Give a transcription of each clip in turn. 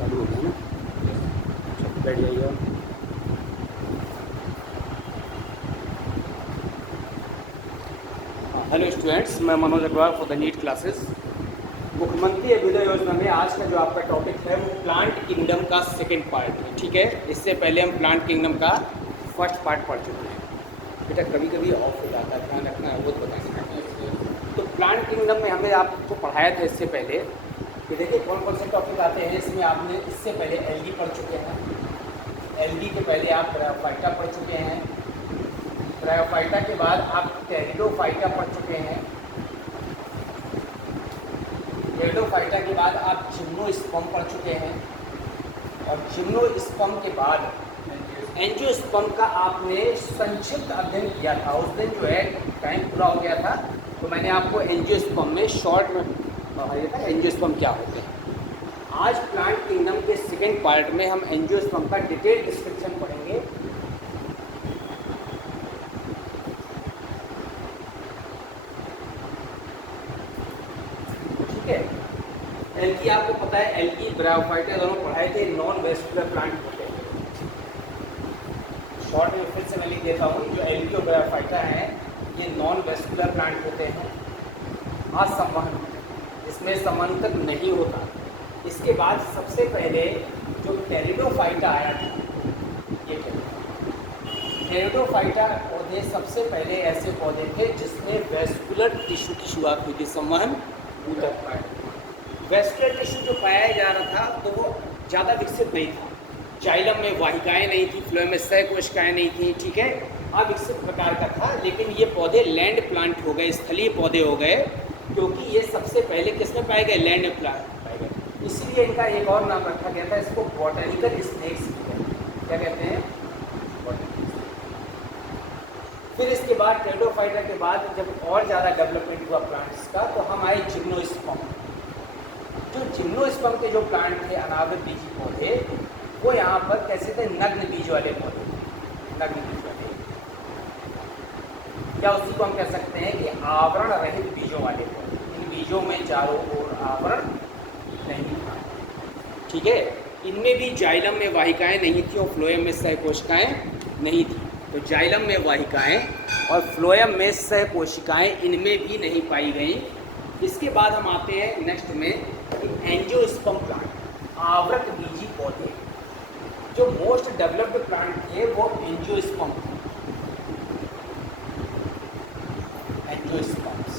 चालू हो गया ना। चलो बैठ जाइए। हेलो स्टूडेंट्स, मैं Manoj Agarwal for the NEET classes. Mukhyamantri Abhyudaya योजना में आज का जो आपका टॉपिक है वो प्लांट किंगडम का सेकंड पार्ट है। ठीक है, इससे पहले हम प्लांट किंगडम का फर्स्ट पार्ट पढ़ चुके हैं। बेटा कभी कभी ऑफ हो जाता है, ध्यान रखना है, वो तो बताएंगे। तो प्लांट किंगडम में हमने आपको पढ़ाया था इससे पहले कि देखिए कौन कौन से टॉपिक आते हैं। इसमें आपने इससे पहले एल्गी पढ़ चुके हैं, एल्गी के पहले आप ब्रायोफाइटा पढ़ चुके हैं, ब्रायोफाइटा के बाद आप टेरिडोफाइटा पढ़ चुके हैं, टेरिडोफाइटा के बाद आप जिम्नोस्पर्म पढ़ चुके हैं, और जिम्नोस्पर्म के बाद एंजियोस्पर्म का आपने संक्षिप्त अध्ययन किया था। उस दिन जो है टाइम पूरा हो गया था, तो मैंने आपको एंजियोस्पर्म में शॉर्ट में पढ़ाया था एंजियोस्पर्म क्या होते हैं। आज प्लांट किंगडम के सेकेंड पार्ट में हम एंजियोस्पर्म का डिटेल डिस्क्रिप्शन पढ़ेंगे। ठीक है, एल्गी आपको पता है, एल्गी ब्रायोफाइटा दोनों पढ़ाए थे, नॉन वेस्कुलर प्लांट होते हैं। शॉर्ट में फिर से मैं लिख देता हूँ, जो एल्गी और ब्रायोफाइटा हैं ये नॉन वेस्कुलर प्लांट होते हैं, असंवहन, इसमें समांतर नहीं होता। इसके बाद सबसे पहले जो टेरिडोफाइटा आया था, ये टेरिडोफाइटा पौधे सबसे पहले ऐसे पौधे थे जिसमें वेस्कुलर टिश्यू की शुरुआत हुई थी, संवहन ऊतक पाया। वेस्कुलर टिश्यू जो पाया जा रहा था तो वो ज़्यादा विकसित नहीं था। जाइलम में वाहिकाएँ नहीं थी, फ्लोएम में सहकोशिकाएँ नहीं थी। ठीक है, अविकसित प्रकार का था। लेकिन ये पौधे लैंड प्लांट हो गए, स्थलीय पौधे हो गए, क्योंकि ये सबसे पहले किसमें पाए गए, लैंड प्लांट पाए गए। इसलिए इनका एक और नाम रखा गया था, इसको बॉटनिकल स्नेक्स क्या कहते हैं, फिर इसके बाद टेरिडोफाइटा के बाद जब और ज़्यादा डेवलपमेंट हुआ प्लांट्स का, तो हम आए जिम्नोस्पर्म। जो जिम्नोस्पर्म के जो प्लांट थे अनावृत बीजी पौधे, वो यहाँ पर कैसे थे, नग्न बीज वाले पौधे, नग्न बीज वाले, क्या उसी को हम कह सकते हैं कि आवरण रहित बीजों वाले पौधे। इन बीजों में चारों ओर आवरण नहीं था। ठीक है, इनमें भी जाइलम में वाहिकाएँ नहीं थी और फ्लोएम में सहकोशिकाएँ नहीं थी। तो जाइलम में वाहिकाएँ और फ्लोएम में सहकोशिकाएँ इनमें भी नहीं पाई गई। इसके बाद हम आते हैं नेक्स्ट में एंजियोस्पर्म प्लांट, आवृत बीजी पौधे। जो मोस्ट डेवलप्ड प्लांट थे वो एंजियोस्पर्म थे, एंजियोस्पर्म्स।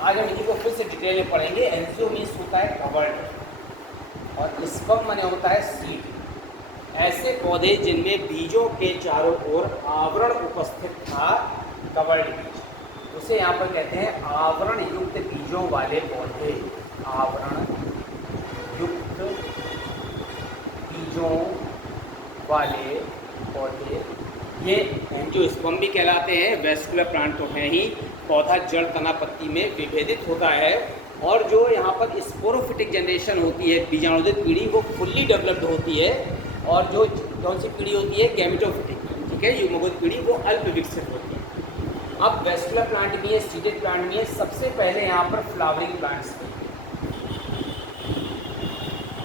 आज हम इन्हीं को फिर से डिटेल में पढ़ेंगे। एंजियो मीन्स होता है कवर्ड और स्पर्म माने होता है सीड। ऐसे पौधे जिनमें बीजों के चारों ओर आवरण उपस्थित था, कवर्ड बीज, उसे यहाँ पर कहते हैं आवरण युक्त बीजों वाले पौधे। आवरण युक्त बीजों वाले पौधे ये एंजियोस्पर्म भी कहलाते हैं। वेस्कुलर प्लांट तो हैं ही, पौधा जड़ तना पत्ती में विभेदित होता है, और जो यहाँ पर स्पोरोफिटिक जनरेशन होती है, बीजाणुदित पीढ़ी, वो फुल्ली डेवलप्ड होती है। और जो कौन सी पीढ़ी होती है, गैमेटोफिटिक, ठीक है, युग्मकोदित पीढ़ी, वो अल्प विकसित होती है। अब वेस्कुलर प्लांट भी है, सीडेड प्लांट भी है। सबसे पहले यहाँ पर फ्लावरिंग प्लांट्स थे,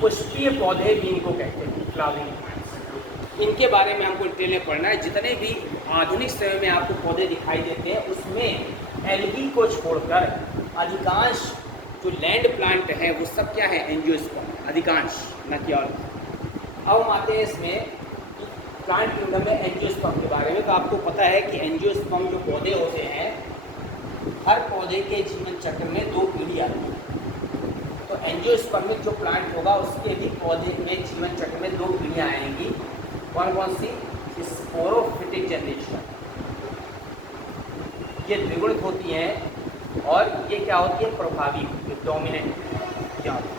पुष्पीय पौधे भी इनको कहते हैं, फ्लावरिंग प्लांट्स। इनके बारे में हमको डिटेल में पढ़ना है। जितने भी आधुनिक समय में आपको पौधे दिखाई देते हैं, उसमें एल्गी को छोड़कर अधिकांश जो लैंड प्लांट हैं वो सब क्या है, एंजियोस्पर्म, अधिकांश, न कि और। अब हम आते हैं इसमें प्लांट किंगडम में एंजियोस्पर्म के बारे में। तो आपको पता है कि एंजियोस्पर्म जो पौधे होते हैं, हर पौधे के जीवन चक्र में 2 पीढ़ी आती है। तो एंजियोस्पर्मिक जो प्लांट होगा उसके भी पौधे में जीवन चक्र में 2 पीढ़ियाँ आएंगी। कौन कौन सी, स्पोरोफिटिक जनरेशन, ये द्विगुणित होती हैं, और ये क्या होती है, प्रभावी, डोमिनेंट क्या होती है।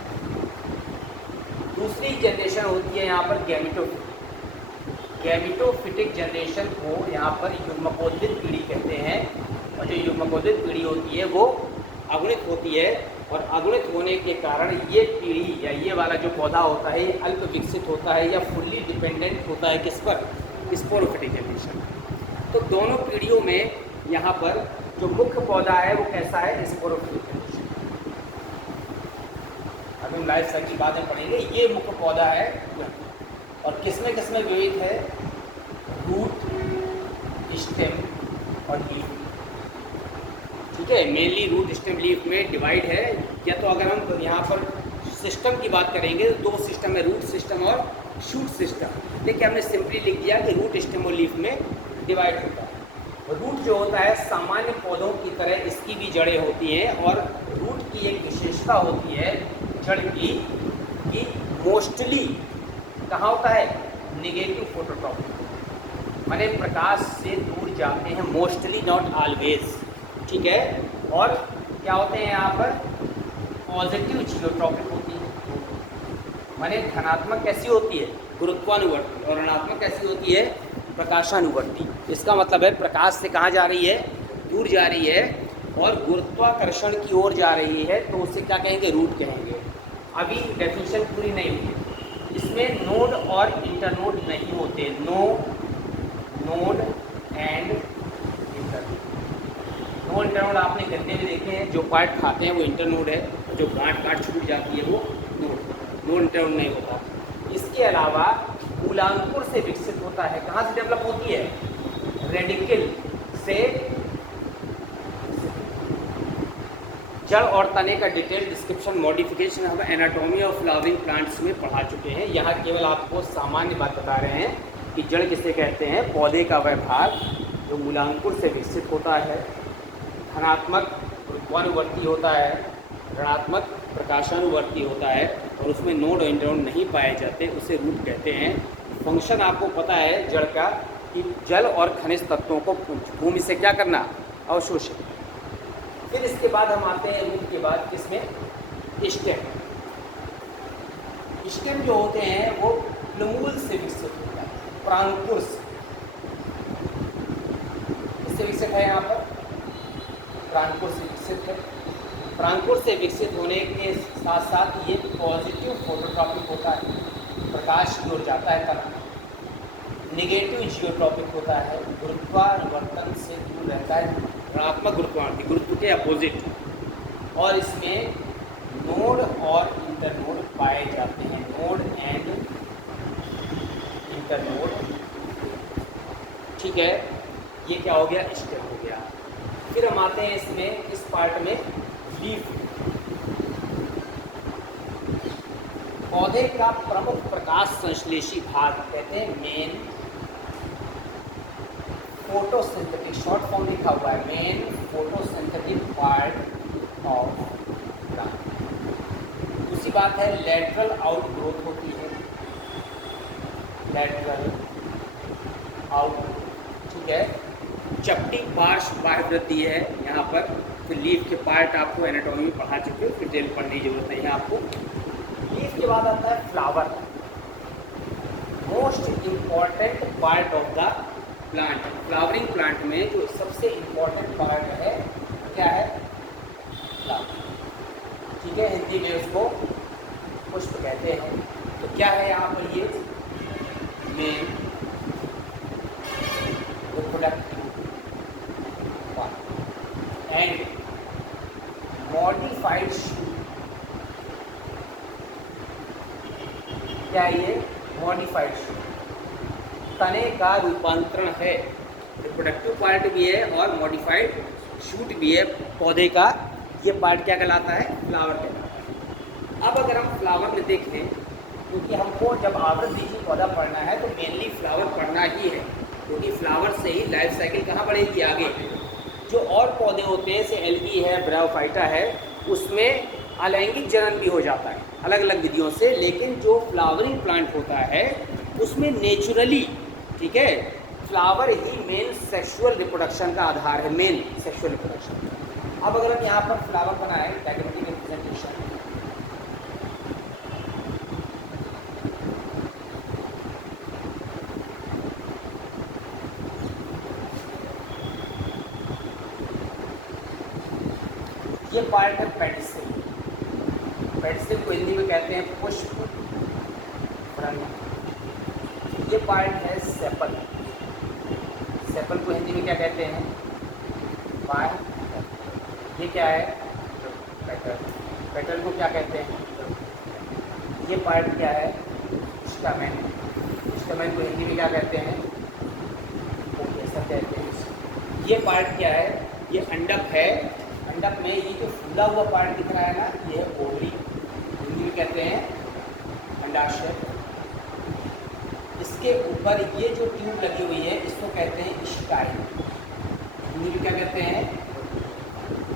दूसरी जनरेशन होती है यहाँ पर गैमेटोफिटिक। गैमेटोफिटिक जनरेशन को यहाँ पर युग्मकोदित पीढ़ी कहते हैं। और जो युग्मकोदित पीढ़ी होती है वो अगुणित होती है, और अगुणित होने के कारण ये पीढ़ी या ये वाला जो पौधा होता है ये अल्प विकसित होता है या फुल्ली डिपेंडेंट होता है किस पर, स्पोरोफिटिक जनरेशन। तो दोनों पीढ़ियों में यहाँ पर जो मुख्य पौधा है वो कैसा है, स्पोरोफिटिक जनरेशन। अभी हम लाइफ साइकिल बाद में पढ़ेंगे। ये मुख्य पौधा है और किसमें किसमें विविध है, रूट, स्टेम और लीफ। ठीक है, मेनली रूट, स्टेम, लीफ में डिवाइड है। या तो अगर हम यहाँ पर सिस्टम की बात करेंगे तो 2 सिस्टम है, रूट सिस्टम और शूट सिस्टम। देखिए हमने सिंपली लिख दिया कि रूट, स्टेम और लीफ में डिवाइड होता है। रूट जो होता है सामान्य पौधों की तरह इसकी भी जड़ें होती हैं और रूट की एक विशेषता होती है जड़ की कि मोस्टली कहाँ होता है, नेगेटिव फोटोट्रॉपिक, माने प्रकाश से दूर जाते हैं, मोस्टली नॉट ऑलवेज। ठीक है, और क्या होते हैं यहाँ पर, पॉजिटिव जियोट्रॉपिक होती है, माने धनात्मक कैसी होती है, गुरुत्वानुवर्ती, और ऋणात्मक कैसी होती है, प्रकाशानुवर्ती। इसका मतलब है प्रकाश से कहाँ जा रही है, दूर जा रही है, और गुरुत्वाकर्षण की ओर जा रही है, तो उसे क्या कहेंगे, रूट कहेंगे। अभी डेफिनेशन पूरी नहीं हुई। इसमें नोड और इंटरनोड नहीं होते, node and internode. Node internode आपने गन्ने में देखे हैं, जो पार्ट खाते हैं वो इंटरनोड है, जो गांठ छूट जाती है वो नोड इंटरनोड नहीं होता। इसके अलावा मूलांकुर से विकसित होता है, कहाँ से डेवलप होती है, रेडिकल से। जड़ और तने का डिटेल डिस्क्रिप्शन मॉडिफिकेशन हम एनाटॉमी ऑफ फ्लावरिंग प्लांट्स में पढ़ा चुके हैं। यहाँ केवल आपको सामान्य बात बता रहे हैं कि जड़ किसे कहते हैं, पौधे का वह भाग जो मूलांकुर से विकसित होता है, धनात्मक गुरुत्वानुवर्ती होता है, ऋणात्मक प्रकाशानुवर्ती होता है, और उसमें नोड और इंटरनोड नहीं पाए जाते, उसे रूट कहते हैं। फंक्शन आपको पता है जड़ का कि जल और खनिज तत्वों को भूमि से क्या करना, अवशोषित। फिर इसके बाद हम आते हैं रूट के बाद किसमें, स्टेम। स्टेम जो होते हैं वो प्लूमूल से विकसित होता है, प्रांकुर से। इससे विकसित है, यहाँ पर प्रांकुर से विकसित है। प्रांकुर से विकसित होने के साथ साथ ये पॉजिटिव फोटोट्रॉपिक होता है, प्रकाश की ओर जाता है तना। नेगेटिव जियोट्रॉपिक होता है, गुरुत्वावर्तन से दूर रहता है, ऋणात्मक गुरुत्वावर्ती, गुरुत्व के अपोजिट। और इसमें नोड और इंटरनोड पाए जाते हैं, नोड एंड इंटरनोड। ठीक है, ये क्या हो गया, स्टेम हो गया। फिर हम आते हैं इसमें, इस पार्ट में लीफ। पौधे का प्रमुख प्रकाश संश्लेषी भाग कहते हैं मेन फोटोसिंथेटिक, शॉर्ट फॉर्म लिखा हुआ है, main photosynthetic part of plant. दूसरी बात है लेटरल आउट ग्रोथ होती है, लेटरल आउट। ठीक है, चपटी पार्श्व बाह्य वृद्धि है यहाँ पर। फिर लीफ के पार्ट आपको एनाटॉमी में पढ़ा चुके हो, फिर डिटेल पढ़ने की जरूरत नहीं है आपको। लीफ के बाद आता है flower, most important part of the plant. Flowering plant में जो सबसे इम्पॉर्टेंट पार्ट है क्या है, फ्लावर। ठीक है, हिंदी में उसको पुष्प कहते हैं। तो क्या है यहाँ पर, ये main reproductive part and modified shoot. क्या ये मॉडिफाइड शूट, तने का रूपांतरण है। रिप्रोडक्टिव पार्ट भी है और मॉडिफाइड शूट भी है पौधे का। ये पार्ट क्या कहलाता है, फ्लावर कहलाता है। अब अगर हम फ्लावर में देखें, क्योंकि हमको जब आवृतबीजी पौधा पढ़ना है तो मेनली फ्लावर पढ़ना ही है, क्योंकि फ्लावर से ही लाइफ साइकिल कहाँ बढ़ेगी, आगे। जो और पौधे होते हैं जैसे एल्गी है, ब्रायोफाइटा है, उसमें अलैंगिक जनन भी हो जाता है अलग अलग विधियों से। लेकिन जो फ्लावरिंग प्लांट होता है उसमें नेचुरली, ठीक है, फ्लावर ही मेन सेक्सुअल रिप्रोडक्शन का आधार है, मेन सेक्सुअल रिप्रोडक्शन। अब अगर हम यहाँ पर फ्लावर बनाए डायग्रामेटिक रिप्रेजेंटेशन, ये पार्ट है पेडिसिल। पेडिसिल को हिंदी में कहते हैं पुष्प व्रण। ये पार्ट है सेपल। सेपल को हिंदी में क्या कहते हैं, बाह्य। ये क्या है, पेटल। पेटल को क्या कहते हैं, पार्ट क्या है? स्टैमेन। स्टैमेन को हिंदी में क्या कहते हैं? कोकेसर कहते हैं। ये पार्ट क्या है? ये अंडक है। अंडक में ये जो फूला हुआ पार्ट दिख रहा है ना, ये है ओवरी, हिंदी में कहते हैं अंडाशय। इसके ऊपर ये जो ट्यूब लगी हुई है इसको कहते हैं स्टाइल, हिंदी में क्या कहते हैं?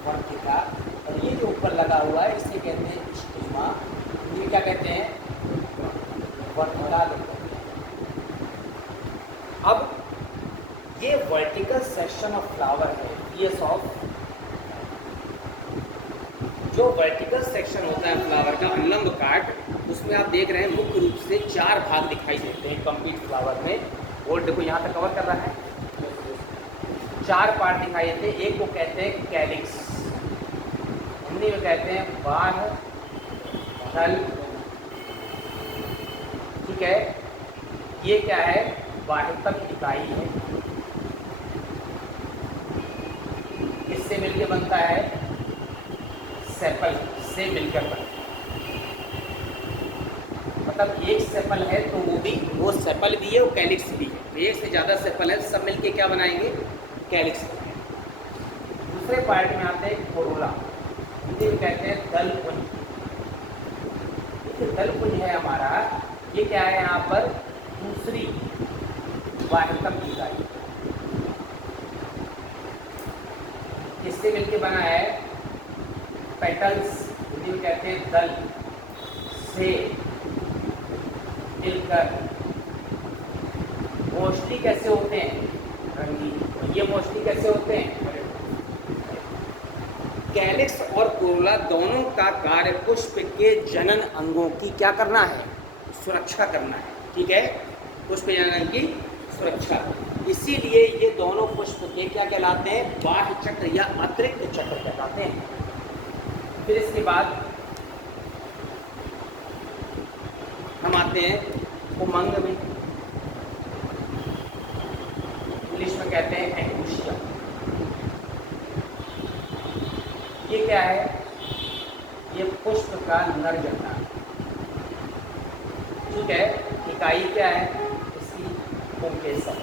वर्तिका। और ये जो ऊपर लगा हुआ है इसे कहते हैं स्टिग्मा, हिंदी में क्या कहते हैं? वर्तिका। अब ये वर्टिकल सेक्शन ऑफ फ्लावर है, पीएस ऑफ। जो वर्टिकल सेक्शन होता है फ्लावर का, अनलंब काट, उसमें आप देख रहे हैं मुख्य रूप से 4 भाग दिखाई देते हैं कंप्लीट फ्लावर में। और देखो यहाँ तक कवर कर रहा है, 4 पार्ट दिखाई देते हैं। एक को कहते हैं कैलिक्स, हिंदी में कहते हैं बाह्य दल। ठीक है, ये क्या है? बाह्यतम इकाई है। किससे मिलकर बनता है? सेपल से मिलकर बनता है। मतलब एक सेपल है तो वो सेपल भी है, वो कैलिक्स भी है। तो एक से ज़्यादा सेपल है, सब मिलके क्या बनाएंगे? कैलिक्स बनाएंगे। दूसरे पार्ट में आते हैं कोरोला, हिंदी में कहते हैं दलपुंज। ये दलपुंज है हमारा, ये क्या है? यहाँ पर दूसरी बाह्यतम इकाई। किससे मिलके बना है? पेटल्स, हिंदी में कहते हैं दल से मिलकर। मोस्टली कैसे होते हैं? रंगीन। ये मोस्टली कैसे होते हैं? कैलिक्स और कोरोला दोनों का कार्य पुष्प के जनन अंगों की क्या करना है? सुरक्षा करना है। ठीक है, पुष्प जनन की सुरक्षा। इसीलिए ये दोनों पुष्प के क्या कहलाते हैं? बाह्य चक्र या अतिरिक्त चक्र कहलाते हैं। फिर इसके बाद हम आते हैं उमंग में, इंग्लिश में कहते हैं एंगुशिया। ये क्या है? ये पुष्प का नर जनना। ठीक है, इकाई क्या है इसकी? पुंकेसर।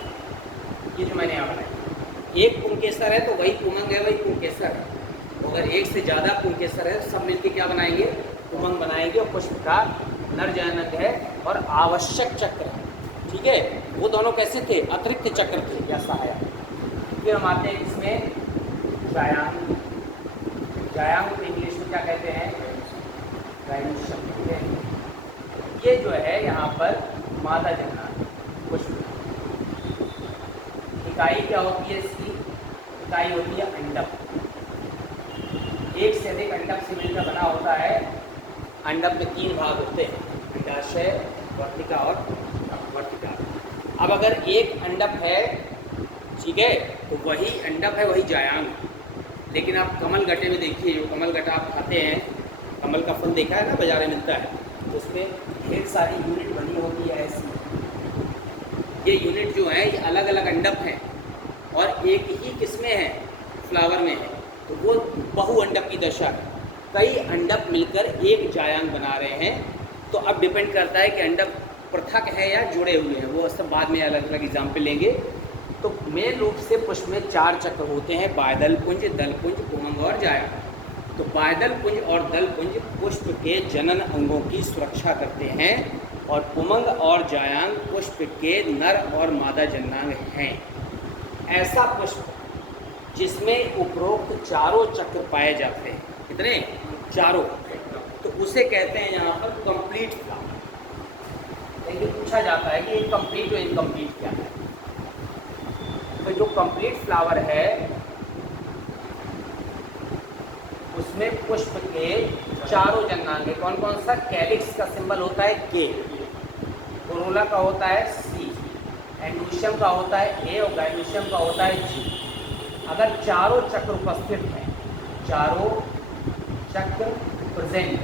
ये जो मैंने यहाँ बनाया, एक पुंकेसर है तो वही उमंग है, वही पुंकेसर है। अगर एक से ज़्यादा पुंकेसर है, सब मिलके क्या बनाएंगे? उमंग बनाएंगे। और पुष्प का नर जनक है और आवश्यक चक्र है। ठीक है, वो दोनों कैसे थे? अतिरिक्त चक्र थे या सहायक। फिर हम आते हैं इसमें जायांग। जायांग को इंग्लिश में क्या कहते हैं? गाइनोशियम। ये जो है यहाँ पर मादा जनना पुष्प। इकाई क्या होती है इसकी? इकाई होती है अंडक। एक से अधिक अंडक से मिलकर बना होता है। अंडक में 3 भाग होते हैं, अंडाशय, वर्तिका और वर्तिका। अब अगर एक अंडक है, ठीक है, तो वही अंडक है, वही जायांग। लेकिन आप कमल गट्टे में देखिए, जो कमल गट्टा आप खाते हैं, कमल का फल देखा है ना, बाजार में मिलता है, तो उसमें ढेर सारी यूनिट बनी होती है ऐसी। ये यूनिट जो है ये अलग अलग अंडक हैं और एक ही किस्में हैं, फ्लावर में है, तो वो बहुअंडक की दशा है। कई अंडक मिलकर एक जायांग बना रहे हैं। तो अब डिपेंड करता है कि अंडक पृथक है या जुड़े हुए हैं, वो सब बाद में अलग अलग एग्जाम्पल लेंगे। तो मेन रूप से पुष्प में 4 चक्र होते हैं, बाह्यदल पुंज, दल पुंज, पुंग और जायांग। तो बाह्यदल पुंज और दल पुंज पुष्प के जनन अंगों की सुरक्षा करते हैं और पुमंग और जायांग पुष्प के नर और मादा जननांग हैं। ऐसा पुष्प जिसमें उपरोक्त चारों चक्र पाए जाते हैं, कितने? चारों, तो उसे कहते हैं यहाँ पर कंप्लीट फ्लावर। लेकिन पूछा जाता है कि कंप्लीट और इनकम्प्लीट क्या है? तो जो कंप्लीट फ्लावर है उसमें पुष्प के चारों जननांग, कौन कौन सा? कैलिक्स का सिंबल होता है के, कोरोला का होता है सी, एंडोशियम का होता है ए और गाइनोशियम का होता है जी। अगर चारों चक्र उपस्थित हैं, चारों चक्र प्रेजेंट,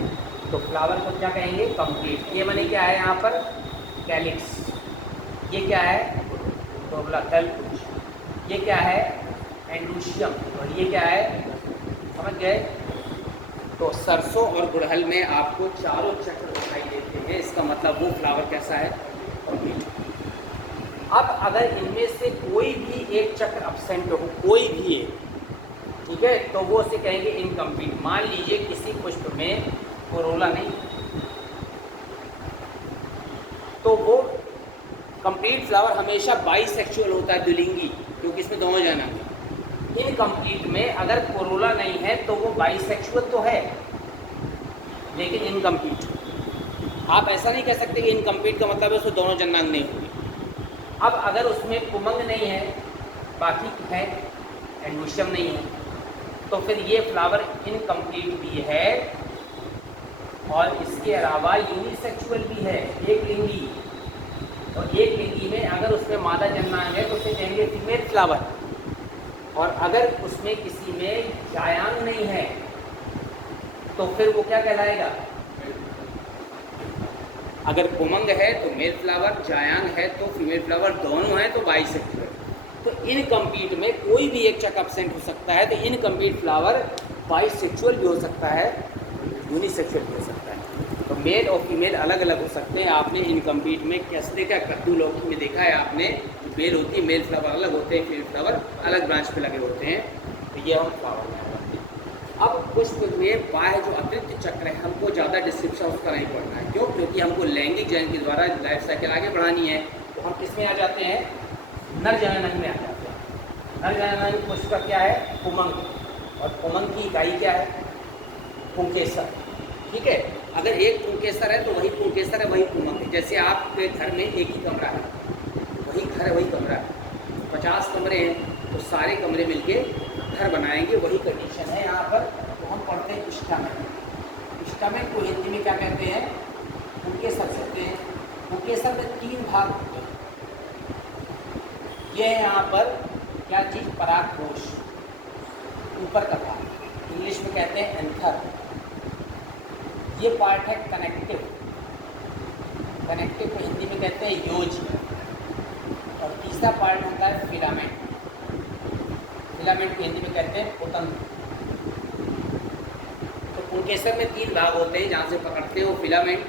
तो फ्लावर को क्या कहेंगे? कंप्लीट। ये माने क्या है यहाँ पर? कैलिक्स। ये क्या है? कोरोला, दल पुंज। ये क्या है? एंडोशियम। और ये क्या है? समझ गए? तो सरसों और गुड़हल में आपको चारों चक्र दिखाई देते हैं, इसका मतलब वो फ्लावर कैसा है, कंप्लीट। अब अगर इनमें से कोई भी एक चक्र अब्सेंट हो, कोई भी एक, ठीक है, तो वो उसे कहेंगे इनकम्प्लीट। मान लीजिए किसी पुष्प में कोरोला नहीं, तो वो कंप्लीट फ्लावर हमेशा बाइसेक्सुअल होता है, द्विलिंगी, क्योंकि इसमें दोनों जाना है। इनकम्प्लीट में अगर कोरोला नहीं है तो वो बाइसेक्सुअल तो है लेकिन इनकम्प्लीट। आप ऐसा नहीं कह सकते कि इनकम्प्लीट का मतलब है उसमें दोनों जन्नांग नहीं होंगे। अब अगर उसमें पुमंग नहीं है, बाकी है, एंडुशम नहीं है, तो फिर ये फ्लावर इनकम्प्लीट भी है और इसके अलावा यूनिसेक्सुअल भी है, एक लिंगी। और एक लिंगी में अगर उसमें मादा जन्नांग है तो उसे कहेंगे फीमेल फ्लावर। और अगर उसमें किसी में जायांग नहीं है तो फिर वो क्या कहलाएगा, अगर पुमंग है तो मेल फ्लावर, जायांग है तो फीमेल फ्लावर, दोनों हैं तो बाइसेक्सुअल। तो इनकम्प्लीट में कोई भी एक चक्र अब्सेंट हो सकता है, तो इनकम्प्लीट फ्लावर बाइसेक्सुअल भी हो सकता है, यूनिसेक्सुअल भी हो सकता है। तो मेल और फीमेल अलग अलग हो सकते हैं। आपने इनकम्प्लीट में कैसे देखा, कद्दू लौकी में देखा है आपने, मेल होती है, मेल फ्लावर अलग होते हैं, फीमेल फ्लावर अलग ब्रांच पे लगे होते हैं। तो ये हम फ्लावर में अब पुष्प में बाह्य जो अतिरिक्त चक्र है, हमको ज़्यादा डिस्क्रिप्शन उसका नहीं पढ़ना है। क्यों? क्योंकि हमको लैंगिक जनन के द्वारा लाइफ साइकिल आगे बढ़ानी है। तो हम किस में आ जाते हैं, नर जनन में आ जाते हैं। नर जनन पुष्प का क्या है, पुमंग, और पुमंग की इकाई क्या है, पुंकेसर। ठीक है, अगर एक पुंकेसर है तो वही पुंकेसर है, वही पुमंग है। जैसे आपके घर में एक ही कमरा है, वही घर है, वही कमरा है, 50 कमरे हैं तो सारे कमरे मिलके घर बनाएंगे, वही कंडीशन है यहाँ पर। तो हम पढ़ते हैं स्टामेन। स्टामेन को हिंदी में क्या कहते हैं, पुंकेसर कहते हैं। पुंकेसर में 3 भाग होते हैं। ये है यहाँ पर क्या चीज़, परागकोश, ऊपर का भाग, इंग्लिश में कहते हैं एंथर। ये पार्ट है कनेक्टिव, कनेक्टिव को हिंदी में कहते हैं योज। और तीसरा पार्ट होता है फिलामेंट, फिलामेंट को हिंदी में कहते हैं पुतंत्र। तो पुंकेसर में 3 भाग होते हैं, जहाँ से पकड़ते हैं वो फिलामेंट,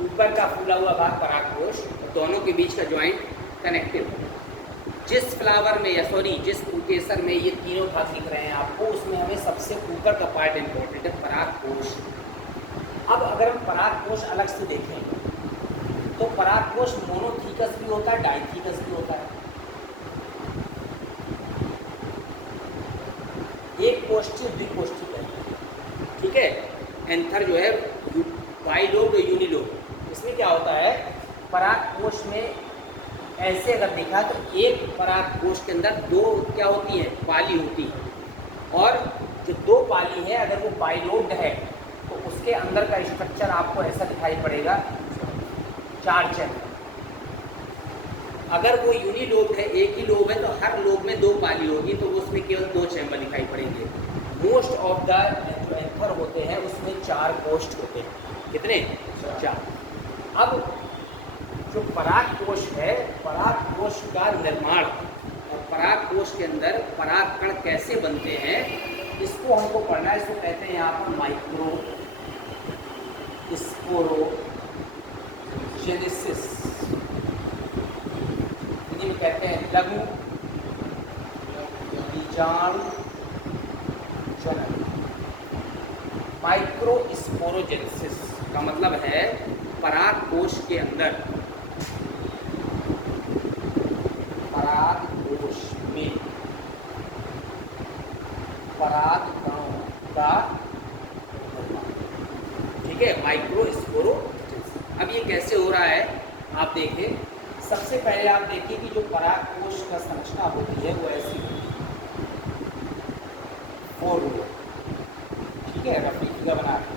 ऊपर का फूला हुआ भाग परागकोश, दोनों के बीच का जॉइंट कनेक्टिव। जिस फ्लावर में या सॉरी जिस पुंकेसर में ये तीनों भाग दिख रहे हैं आपको, उसमें हमें सबसे ऊपर का पार्ट इम्पोर्टेंट है, परागकोश। अब अगर हम परागकोश अलग से देखें तो परागकोश मोनोथीकस भी होता है, डाइथीकस भी होता है। एक कोष्ठी द्विकोष्ठी कहते हैं। ठीक है, एंथर जो है बाइलोब या यूनिलोब। इसमें क्या होता है, परागकोश में ऐसे अगर देखा तो एक परागकोश के अंदर 2 क्या होती हैं, पाली होती है। और जो 2 पाली है अगर वो बाइलोब्ड है तो उसके अंदर का स्ट्रक्चर आपको ऐसा दिखाई पड़ेगा, 4 चक्र। अगर वो यूनिलोब्ड है, एक ही लोब है, तो हर लोब में 2 पाली होगी, तो उसमें केवल 2 चैम्बर दिखाई पड़ेंगे। मोस्ट ऑफ द जो एंथर होते हैं उसमें 4 कोष्ठ होते हैं। कितने? 4। अब जो परागकोश है, परागकोश का निर्माण और परागकोश के अंदर परागकण कैसे बनते हैं, इसको हमको पढ़ना है। इसको कहते हैं यहाँ पर माइक्रो स्पोरोजेनेसिस, हिंदी में कहते हैं लघु बीजाणु जनन। माइक्रो स्पोरोजेनेसिस का मतलब है परागकोश के अंदर, परागकोश में परागकणों का निर्माण। ठीक है, माइक्रो स्पोरोजेनेसिस। अब ये कैसे हो रहा है आप देखें। सबसे पहले आप देखिए कि जो परागकोश का संरचना होती है वो ऐसी होती है, 4 लोब। ठीक है, रफी फिगर बना के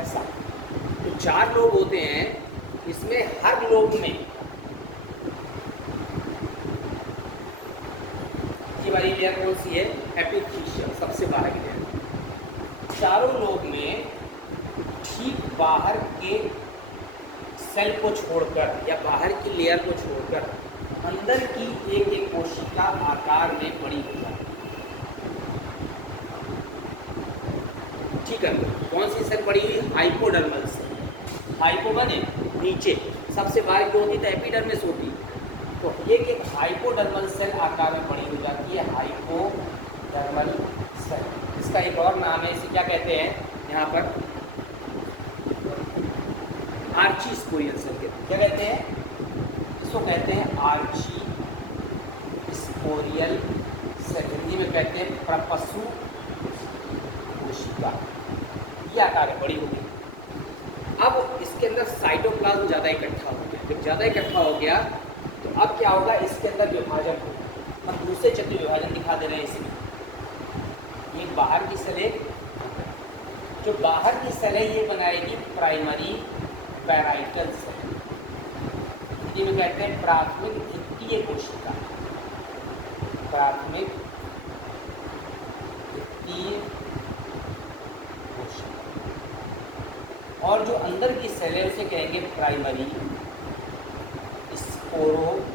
ऐसा। तो 4 लोब होते हैं, इसमें हर लोब में ये वाली लेयर कौन सी है, एपिथीशियम, सबसे बाहर की लेयर। चारों लोब में ठीक बाहर के सेल को छोड़कर या बाहर की लेयर को छोड़कर अंदर की एक एक कोशिका आकार में बड़ी हो जाती है। ठीक है, कौन सी सेल बड़ी हुई? Hypodermal cell. हाइपो बने नीचे, सबसे बाहर क्यों होती? तो एपिडर्मिस होती। तो एक एक हाइपोडर्मल सेल आकार में बड़ी हो जाती है, हाइपोडर्मल सेल। इसका एक और नाम है, इसे क्या कहते हैं यहाँ पर? आर्ची स्पोरियल सेल कहते हैं। क्या कहते हैं इसको? कहते हैं आर्ची स्पोरियल सेल। हिंदी में कहते हैं प्रपसु कोशिका। ये आकार है, बड़ी होगी। अब इसके अंदर साइटोप्लाज्म ज़्यादा इकट्ठा हो गया। जब ज़्यादा इकट्ठा हो गया तो अब क्या होगा? इसके अंदर विभाजन होगा। हम दूसरे चित्र विभाजन दिखा दे रहे हैं इसमें। ये बाहर की सेल है, जो बाहर की सेल है ये बनाएगी प्राइमरी पैराइटल सेल। हिंदी में कहते हैं प्राथमिक द्वितीय कोशिका। प्राथमिक द्वितीय कोशिका। और जो अंदर की सेल है उसे कहेंगे प्राइमरी स्पोरोजिनस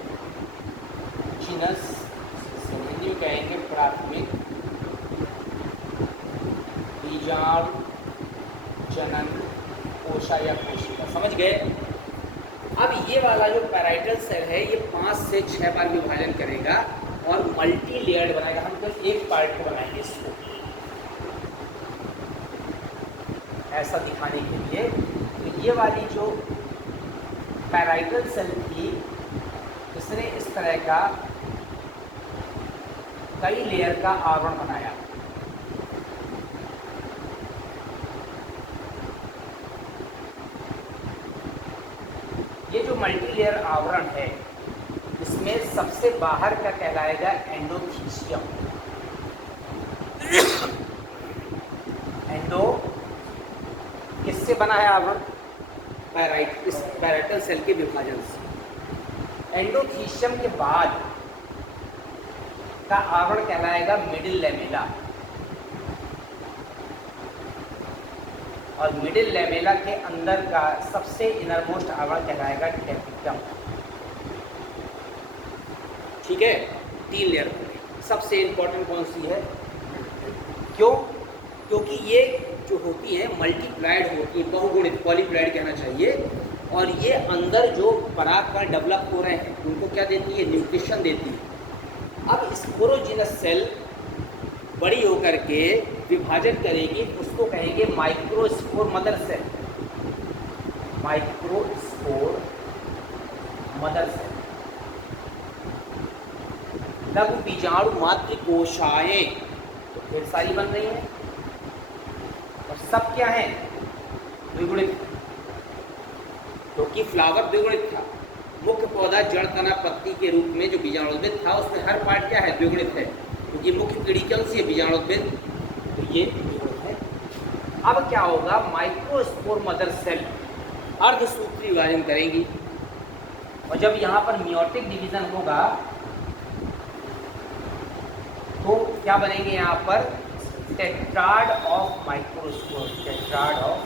सेल। हिंदी में कहेंगे प्राथमिक बीजाणु जनन कोशा या कोशिका। समझ गए? अब ये वाला जो पैराइटल सेल है ये 5 से 6 बार विभाजन करेगा और मल्टी लेयर्ड बनाएगा। हम केवल एक पार्ट को बनाएंगे इसको ऐसा दिखाने के लिए। तो ये वाली जो पैराइटल सेल थी इसने इस तरह का कई लेयर का आवरण बनाया। ये जो मल्टी लेयर आवरण है इसमें सबसे बाहर का कहलाएगा एंडोथीसियम। एंडो किससे बना है आवरण? पैराइटल सेल के विभाजन से। एंडोथीसियम के बाद का आवरण कहलाएगा मिडिल लेमेला। और मिडिल लेमेला के अंदर का सबसे इनरमोस्ट आवरण कहलाएगा टेपिटम। ठीक है, 3 लेयर। सबसे इंपॉर्टेंट कौन सी है? क्यों? क्योंकि ये जो होती है मल्टीप्लाइड होती है, बहुगुणित, पॉलीप्लाइड कहना चाहिए। और ये अंदर जो परागकण डेवलप हो रहे हैं उनको क्या देती है? न्यूट्रिशन देती है। अब स्पोरोजिनस सेल बड़ी होकर के विभाजन करेगी, उसको कहेंगे microspore mother cell. Microspore mother cell. लघु बीजाणु मातृ कोशाएं तो फिर सारी बन रही हैं और सब क्या है? द्विगुणित। क्योंकि फ्लावर द्विगुणित था। मुख्य पौधा जड़ तना पत्ती के रूप में जो बीजाणुद्भिद था उसमें हर पार्ट क्या है? द्विगुणित है। क्योंकि मुख्य पीढ़ी कौन सी है? बीजाणुद्भिद। तो ये द्विगुणित है। अब क्या होगा? माइक्रोस्पोर मदर सेल अर्धसूत्री विभाजन करेंगी। और जब यहाँ पर मियोटिक डिवीजन होगा तो क्या बनेंगे? यहाँ पर tetrad of microspore. Tetrad of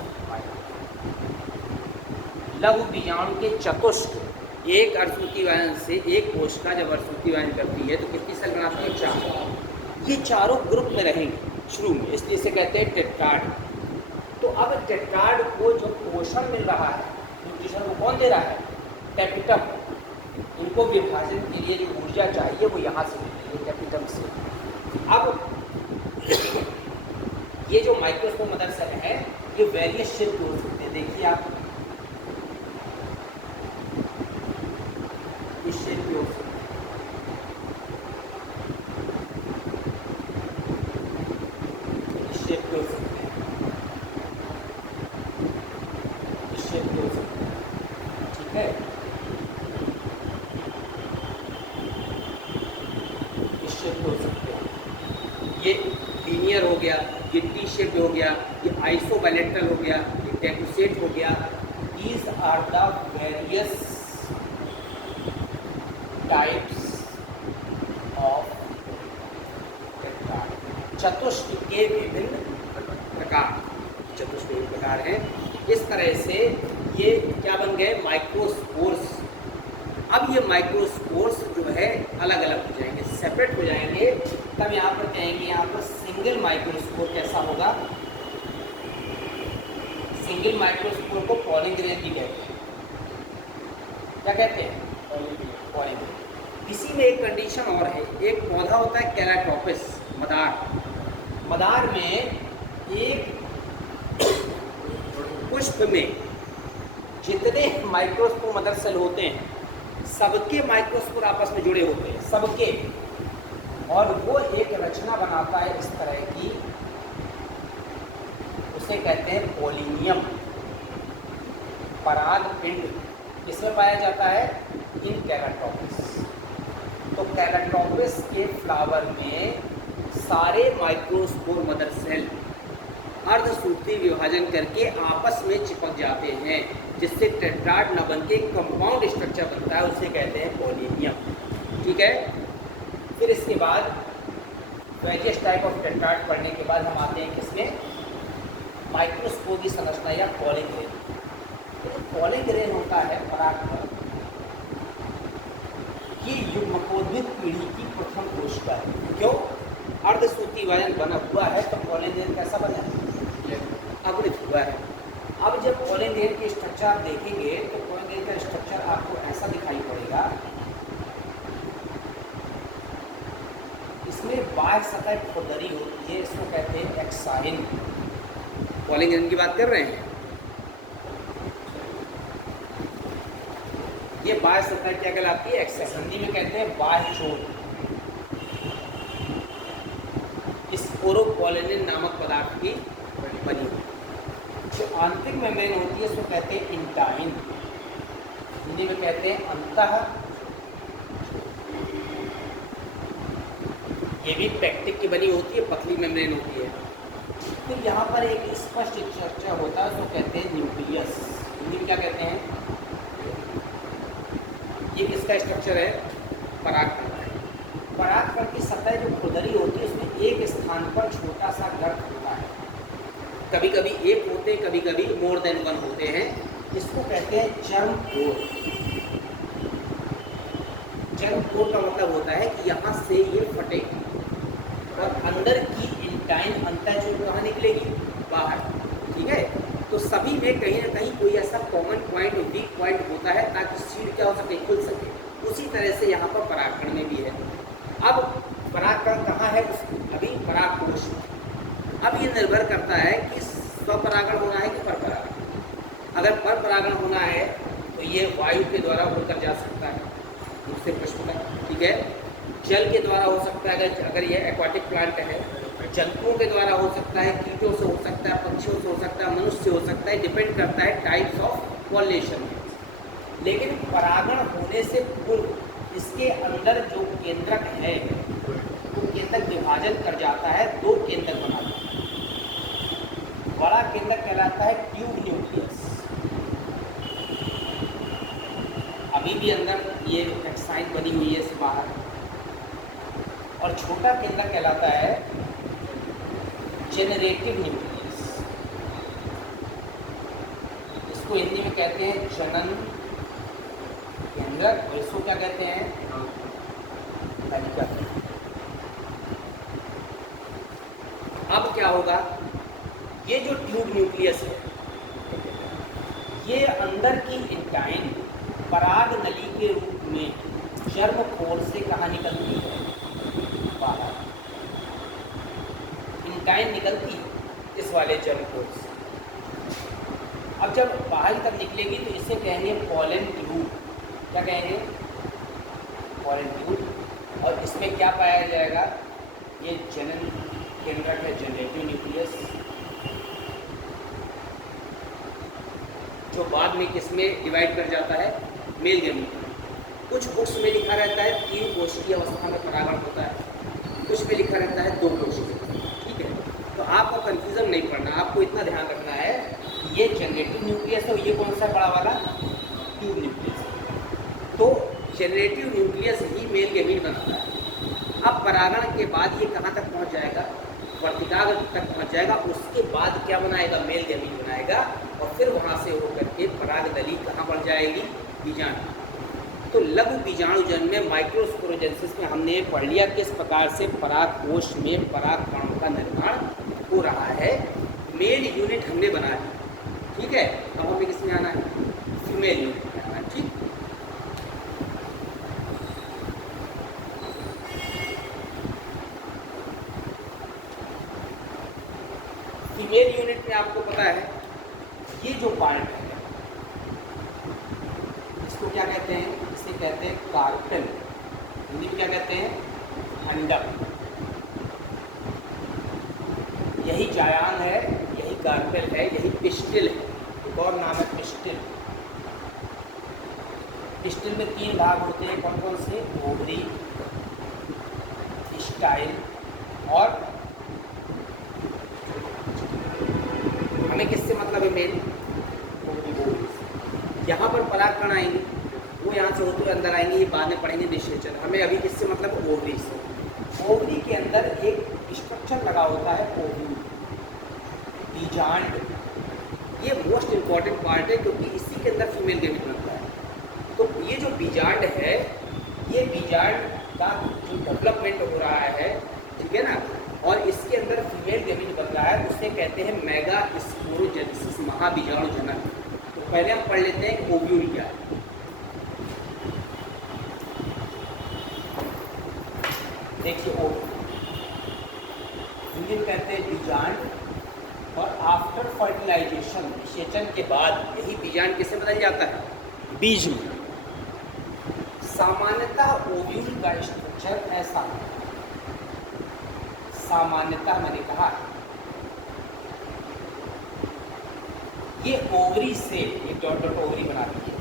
लघु बीजाणु के चतुष्क। एक अर्धसूत्री विभाजन से एक कोशिका जब अर्धसूत्री विभाजन करती है तो कितनी सेल बनाती है? 4। ये चारों ग्रुप में रहेंगे शुरू में, इसलिए इसे कहते हैं टेट्राड। तो अब टेट्राड को जो पोषण मिल रहा है, न्यूट्रिशन को कौन दे रहा है? टेपिटम। इनको विभाजन के लिए जो ऊर्जा चाहिए वो यहाँ से मिलती है, टेपिटम से। अब ये जो माइक्रोस्पोर मदर सेल है ये वेरियस शेप के हो सकते हैं। देखिए आप, इस शेप के हो सकते हैं, इस शेप के हो सकते हैं, इस शेप के हो सकते हैं। ठीक है, इस शेप के हो सकते हैं। ये लीनियर हो गया, ये टी शेप हो गया, ये आइसोबैलेटरल हो गया, ये टेटुसेट हो गया। These are the various types of tetrad. चतुष्क के विभिन्न प्रकार, चतुष्क विभिन्न प्रकार हैं। इस तरह से ये क्या बन गए? माइक्रोस्पोर्स। अब ये माइक्रोस्पोर्स जो है अलग अलग हो जाएंगे, सेपरेट हो जाएंगे। तब यहाँ पर कहेंगे, यहाँ पर सिंगल माइक्रोस्पोर कैसा होगा? पॉलिंग ग्रेन भी कहते हैं। क्या कहते हैं? Polling grain. इसी में एक कंडीशन और है, एक पौधा होता है कैलाट्रोपिस, मदार। मदार में एक पुष्प में जितने माइक्रोस्पोर मदर सेल होते हैं सबके माइक्रोस्पोर आपस में जुड़े होते हैं, सबके, और वो एक रचना बनाता है इस तरह की, उसे कहते हैं पोलिनियम, पराग पिंड। किसमें पाया जाता है? इन कैलाट्रोपिस। तो कैलाट्रोपिस के फ्लावर में सारे माइक्रोस्पोर मदर सेल अर्धसूत्री विभाजन करके आपस में चिपक जाते हैं, जिससे टेट्राड न बन के कंपाउंड स्ट्रक्चर बनता है, उसे कहते हैं पोलिनियम। ठीक है। फिर इसके बाद वेजियस टाइप ऑफ टेट्राड पढ़ने के बाद हम आते हैं किसमें? माइक्रोस्पोर की संरचना या पॉलिंग ग्रेन। तो पॉलिंग ग्रेन होता है परागकण की युग्मकोद्भिद पीढ़ी की प्रथम कोशिका है। क्यों? अर्धसूत्री विभाजन बना हुआ है, तो पॉलिंग ग्रेन कैसा बना है? अवृत हुआ है। अब जब पॉलिंग ग्रेन की स्ट्रक्चर आप देखेंगे तो पॉलिंग ग्रेन का स्ट्रक्चर आपको ऐसा दिखाई पड़ेगा। इसमें बाह्य सतह खुरदरी होती है, इसको कहते हैं एक्साइन। पॉलिंग ग्रेन की बात कर रहे हैं। ये बाह्य सतह क्या कहलाती है? एक्साइन। हिंदी में कहते हैं बाह्य चोट। स्पोरोपोलिन नामक पदार्थ की बनी। जो आंतरिक मेम्ब्रेन होती है उसको कहते हैं इंटाइन, हिंदी में कहते हैं अंतः। ये भी पेक्टिक की बनी होती है, पतली मेम्ब्रेन होती है। फिर यहाँ पर एक स्पष्ट स्ट्रक्चर होता है उसको कहते हैं न्यूक्लियस, हिंदी में क्या कहते हैं? ये किसका स्ट्रक्चर है? परागकण। परागकण की सतह जो खुरदरी होती है उसमें एक स्थान पर छोटा सा गर्त होता है, कभी कभी एक होते हैं, कभी कभी मोर देन वन होते हैं। इसको कहते हैं चर्म कोर। चर्म कोर का मतलब होता है कि यहाँ से ये फटे और अंदर की इंटाइन अंतःचूर्ण कहाँ निकलेगी? बाहर। ठीक है। तो सभी में कहीं ना कहीं कोई ऐसा कॉमन पॉइंट और वीक पॉइंट होता है ताकि सीड क्या हो सके? खुल सके। उसी तरह से यहाँ पर परागकण में भी है। अब परागकण कहाँ है? अभी परागकोश। अब ये निर्भर करता है कि स्वपरागण होना है कि परपरागण। अगर परपरागण होना है तो ये वायु के द्वारा उड़कर जा सकता है दूसरे पृष्ठ तक। ठीक है। जल के द्वारा हो सकता है, अगर ये एक्वाटिक प्लांट है, जंतुओं के द्वारा हो सकता है, कीटों से हो सकता है, पक्षियों से हो सकता है, मनुष्य से हो सकता है, डिपेंड करता है टाइप्स ऑफ पॉलिनेशन में। लेकिन परागण होने से पूर्व इसके अंदर जो केंद्रक है वो केंद्रक विभाजन कर जाता है, दो केंद्रक बनाता है। बड़ा केंद्रक कहलाता है ट्यूब न्यूक्लियस, अभी भी अंदर ये एक्साइन बनी हुई है इस बाहर, और छोटा केंद्रक कहलाता है जेनरेटिव न्यूक्लियस। इसको हिंदी में कहते हैं जनन केंद्रक, और इसको क्या कहते हैं? नलिका। अब क्या होगा? ये जो ट्यूब न्यूक्लियस है ये अंदर की इंटाइन पराग नली के रूप में चर्म कोर से कहाँ निकलती है? बाहर। इंटाइन निकलती है इस वाले चर्म कोर से। अब जब बाहर तक निकलेगी तो इसे कहेंगे पॉलन ट्यूब। क्या कहेंगे? Pollen tube. और इसमें क्या पाया जाएगा? ये जनन केंद्रक है, जनरेटिव न्यूक्लियस, जो बाद में किसमें डिवाइड कर जाता है? Male gamete. कुछ बुक्स में लिखा रहता है 3 कोशिकीय अवस्था में परागण होता है, कुछ में लिखा रहता है 2 कोशिकीय। ठीक है। तो आपको कंफ्यूजन नहीं पड़ना, आपको इतना ध्यान रखना है कि ये जनरेटिव न्यूक्लियस है और ये कौन सा बड़ा वाला? Tube nucleus. तो जनरेटिव न्यूक्लियस ही मेल गैमीट बनाता है। अब परागण के बाद ये कहाँ तक पहुँच जाएगा? वर्तिकाग्र तक पहुँच जाएगा। उसके बाद क्या बनाएगा? मेल गैमीट बनाएगा, और फिर वहाँ से होकर के पराग नली कहाँ बढ़ जाएगी? बीजाणु। तो लघु बीजाणु जन्म में माइक्रोस्पोरोजेंसिस में हमने पढ़ लिया किस प्रकार से परागकोश में परागकणों का निर्माण हो रहा है। मेल यूनिट हमने बना ली। ठीक है, अब हमें किस में आना है, फीमेल यूनिट में आना है। ठीक, फीमेल यूनिट में आपको पता है ये जो पार्ट है इसको क्या कहते हैं, इसे कहते हैं कार्पेल, हिंदी में क्या कहते हैं, अंडक। यही जायान है, यही कार्पेल है, यही पिस्टिल है, एक और नाम है पिस्टिल। पिस्टिल में 3 भाग होते हैं, कौन कौन से, ओवरी, स्टाइल और हमें किससे मतलब है, मेन यहाँ पर परागकण आएंगे, वो यहाँ से होते हुए अंदर आएंगे, ये बाद में पढ़ेंगे निषेचन। हमें अभी किससे मतलब, ओवरी से। ओवरी के अंदर एक स्ट्रक्चर लगा होता है ओव्यूल, बीजांड। ये मोस्ट इम्पॉर्टेंट पार्ट है क्योंकि इसी के अंदर फीमेल गैमेट बनता है। तो ये जो बीजांड है, ये बीजांड का जो डेवलपमेंट हो रहा है, ठीक है ना, और इसके अंदर फीमेल गैमेट बन रहा है, उसे कहते हैं मेगा स्पोरोजेनेसिस, महाबीजाणु जनन। तो पहले हम पढ़ लेते हैं ओव्यूल क्या है। देखिए ओव्यूल हिंदी में कहते हैं बीजांड, और आफ्टर फर्टिलाइजेशन, निषेचन के बाद यही बीजांड किससे बदल जाता है, बीज में। सामान्यतः ओव्यूल का स्ट्रक्चर ऐसा है, सामान्यतः मैंने कहा ये ओवरी से, ये डॉट डॉट ओवरी बनाती है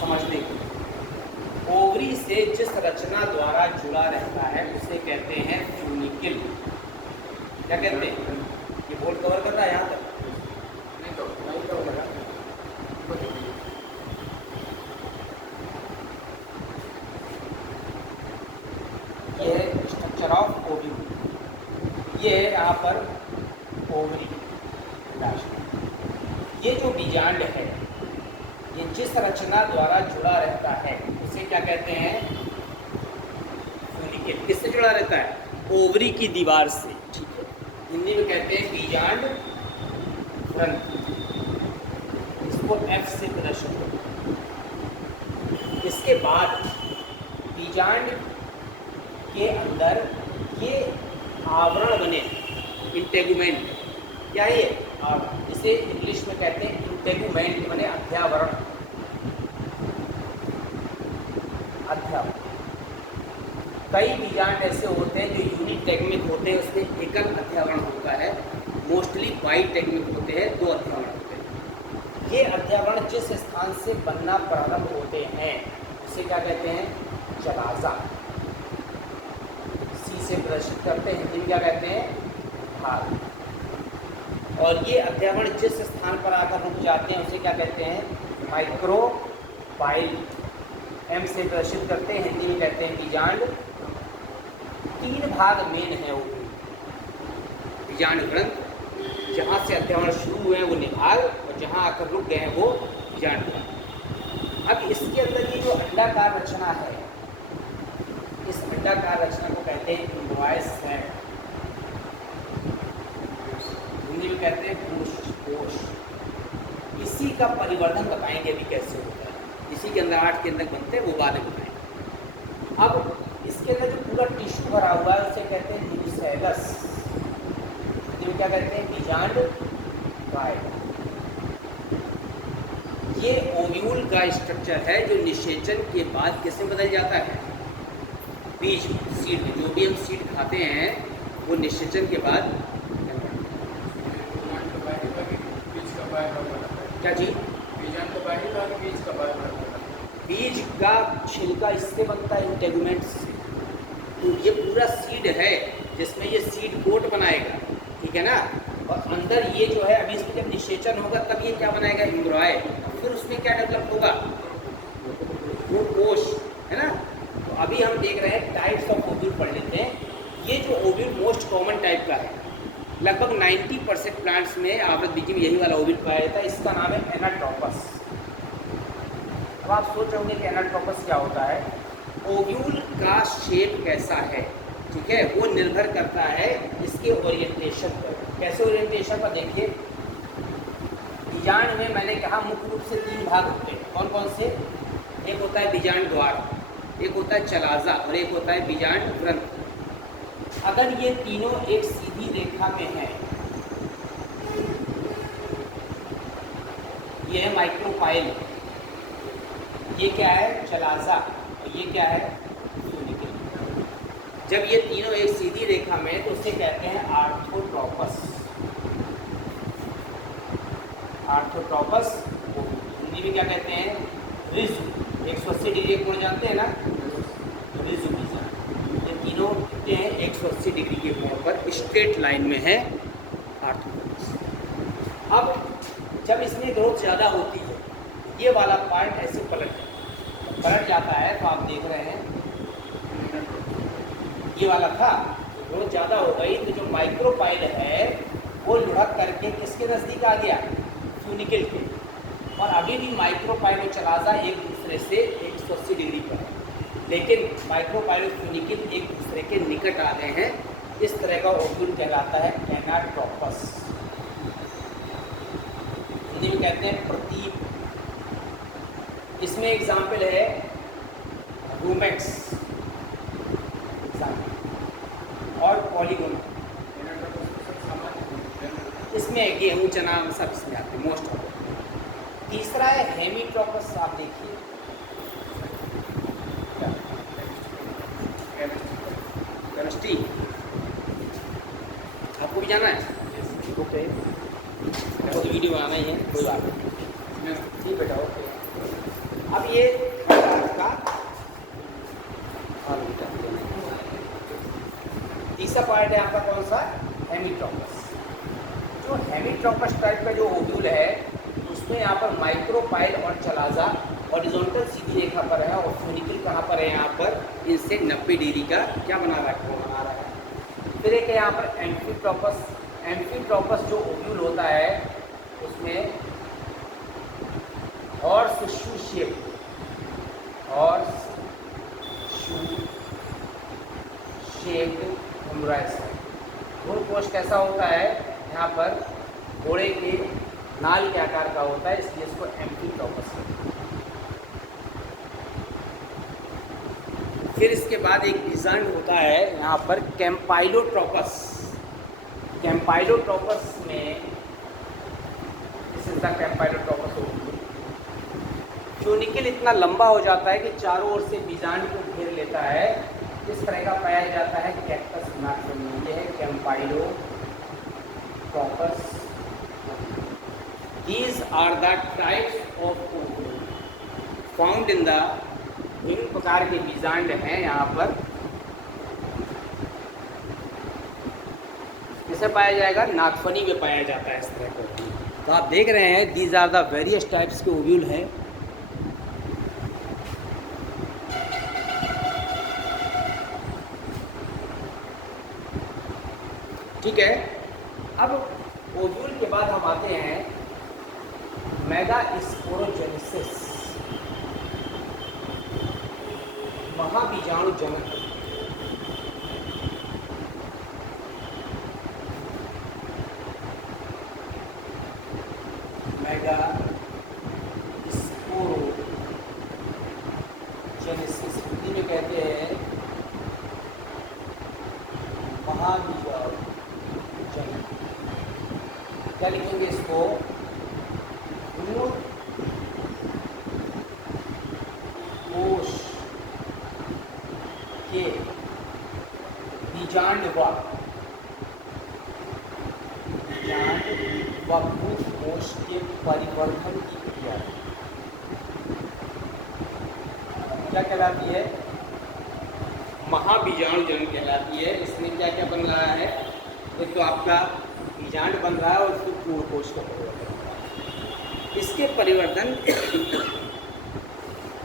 समझने के लिए। ओवरी से जिस रचना द्वारा जुड़ा रहता है उसे कहते हैं फ्यूनिकल। क्या कहते हैं, ये बोर्ड कवर कर रहा है यहाँ तक, नहीं तो नहीं कवर कर रहा। ये है स्ट्रक्चर ऑफ ओव्यूल, ये है यहाँ पर ओवरी। ये जो बीजांड है, ये जिस रचना द्वारा जुड़ा रहता है उसे क्या कहते हैं, फ्यूनिकल। किससे जुड़ा रहता है, ओवरी की दीवार से। ठीक है, हिंदी में कहते हैं बीजांड ग्रंथि, इसको F से प्रदर्शित करो। इसके बाद बीजांड के अंदर ये आवरण बने, इंटेगुमेंट, क्या है ये आवरण, इसे इंग्लिश में कहते हैं इंटेगुमेंट, बने अध्यावरण। अध्यावरण, कई बीजांड ऐसे होते हैं जो यूनिटेगमिक होते हैं, उसमें एकल अध्यावरण होता है। मोस्टली बाइटेगमिक होते हैं, 2 अध्यावरण होते हैं। ये अध्यावरण जिस स्थान से बनना प्रारंभ होते हैं उसे क्या कहते हैं, जलाजा। सी से प्रदर्शित करते हैं, हिंदी में क्या कहते हैं, भाग। और ये अध्यावरण जिस स्थान पर आकर रुक जाते हैं उसे क्या कहते हैं, माइक्रोपाइल। एम से प्रदर्शित करते हैं, हिंदी में कहते हैं बीजांड। 3 भाग मेन है वो बीजांड ग्रंथ, जहाँ से अध्यावरण शुरू हुए हैं वो निभाग, और जहाँ आकर रुक गए हैं वो बीजांड ग्रंथ। अब इसके अंदर ये जो अंडाकार रचना है, इस अंडाकार रचना को कहते हैं एम्ब्रॉयस सेट, हिंदी में कहते हैं कोश। इसी का परिवर्धन बताएंगे अभी कैसे होता है, इसी के अंदर 8 के अंदर बनते हैं, वो बाद में बताएंगे। अब इसके अंदर जो पूरा टिश्यू भरा हुआ है उसे कहते हैं न्यूसेलस, हिंदी में क्या कहते हैं, बीजांड गाइड। ये ओव्यूल का स्ट्रक्चर है जो निषेचन के बाद किससे बदल जाता है, बीज, सीड। जो भी हम सीड खाते हैं वो निषेचन के बाद क्या चीज, बीज का छिलका इससे बनता है, इंटेगुमेंट से। तो ये पूरा सीड है जिसमें ये सीड कोट बनाएगा, ठीक है ना, और अंदर ये जो है अभी इसमें जब निषेचन होगा तब ये क्या बनाएगा, एम्ब्रॉय। फिर उसमें क्या डेवलप होगा, वो कोश, है ना। तो अभी हम देख रहे हैं टाइप्स ऑफ ओव्यूल पढ़ लेते हैं। ये जो ओव्यूल मोस्ट कॉमन टाइप का है, लगभग 90% प्लांट्स में आवृत बीजी में यही वाला ओव्यूल पाया जाता है। इसका नाम है एनाट्रोपस। अब आप सोच रहे होंगे कि एनाट्रोपस क्या होता है। ओव्यूल का शेप कैसा है, ठीक है, वो निर्भर करता है इसके ओरिएंटेशन पर। कैसे ओरिएंटेशन पर, देखिए बीजांड में मैंने कहा मुख्य रूप से 3 भाग होते हैं। कौन कौन से? एक होता है बीजांड द्वार, एक होता है चलाजा और एक होता है बीजांड ग्रंथ। अगर ये तीनों एक सीधी रेखा में हैं, ये है माइक्रोपाइल, ये क्या है? चलाजा, और ये क्या है? फ्यूनिकल। जब ये तीनों एक सीधी रेखा में तो उसे कहते हैं आर्थोट्रोपस। आर्थोट्रोपस हिंदी में क्या कहते हैं? रिजु। 180 डिग्री कोण जानते हैं ना? रिजु बीजांड। ये तीनों होते हैं 180 डिग्री के कोण पर स्ट्रेट लाइन में है आर्थोट्रोपस। अब जब इसमें ग्रोथ ज़्यादा होती है, ये वाला पार्ट ऐसे पलट जाता है, तो आप देख रहे हैं ये वाला था, ग्रोथ ज़्यादा हो गई तो जो माइक्रोपाइल है वो लुढ़क करके किसके नज़दीक आ गया? फ्यूनिकल के। और अभी भी माइक्रोपाइल और चलाजा एक दूसरे से 180 डिग्री पर है, लेकिन माइक्रोपाइल और फ्यूनिकल एक दूसरे के निकट आ गए हैं। इस तरह का ओव्यूल कहलाता है एनाट्रोपस। हिंदी में कहते हैं प्रतीप। इसमें एग्जाम्पल है रूमेक्स और पॉलीगोन। इसमें गेहूँ, चना सब इसमें आते हैं मोस्ट ऑफ। तीसरा है हेमीट्रोपस। आप देखिए केमिस्ट्री आपको भी जाना है? ओके, तो वीडियो बनाना ही है, कोई बात नहीं। ठीक बेटा, ओके। अब ये आपका तीसरा पॉइंट है आपका कौन सा? हेमीट्रोपस। जो हेमीट्रोपस टाइप का जो ओव्यूल है उसमें यहाँ पर माइक्रोपाइल और चलाजा हॉरिजॉन्टल सीधी रेखा पर है, और फ्यूनिकल कहाँ पर है? यहाँ पर इनसे 90 डिग्री का क्या बना रहा है? फिर एक है यहाँ पर एम्फीट्रोपस। एम्फीट्रोपस जो ओव्यूल होता है उसमें horseshoe shape, horseshoe shape embryos. घूर कोश कैसा होता है? यहाँ पर घोड़े के नाल के आकार का होता है, इसलिए इसको एम्फीट्रोपस कहते हैं। फिर इसके बाद एक बीजांड होता है यहाँ पर कैम्पाइलोट्रोपस। कैम्पाइलोट्रोपस में this is the campylotropous ovule. Funicle इतना लंबा हो जाता है कि चारों ओर से बीजांड को घेर लेता है। इस तरह का पाया जाता है कैक्टस मैक्रोनियम। ये है कैम्पाइलोट्रोपस। These are the types of ovule found in the विभिन्न प्रकार के बीजांड हैं यहाँ पर। इसे पाया जाएगा नागफनी में पाया जाता है इस तरह का। तो आप देख रहे हैं these are the various types के ओव्यूल हैं। ठीक है, अब ओव्यूल के बाद हम आते हैं मेगास्पोरोजेनेसिस, महाबीजाणु जनन। मेगास्पोरोजेनेसिस हिंदी में कहते हैं महाबीजाणु जनन। क्या लिखेंगे इसको? कोश के बीजांड व भूत कोश के परिवर्धन की क्रिया क्या कहलाती है? महाबीजाणु जनन कहलाती है। इसमें क्या क्या बन रहा है? एक तो आपका बीजांड बन रहा है और फिर पूर्ण कोश का परिवर्तन। इसके परिवर्तन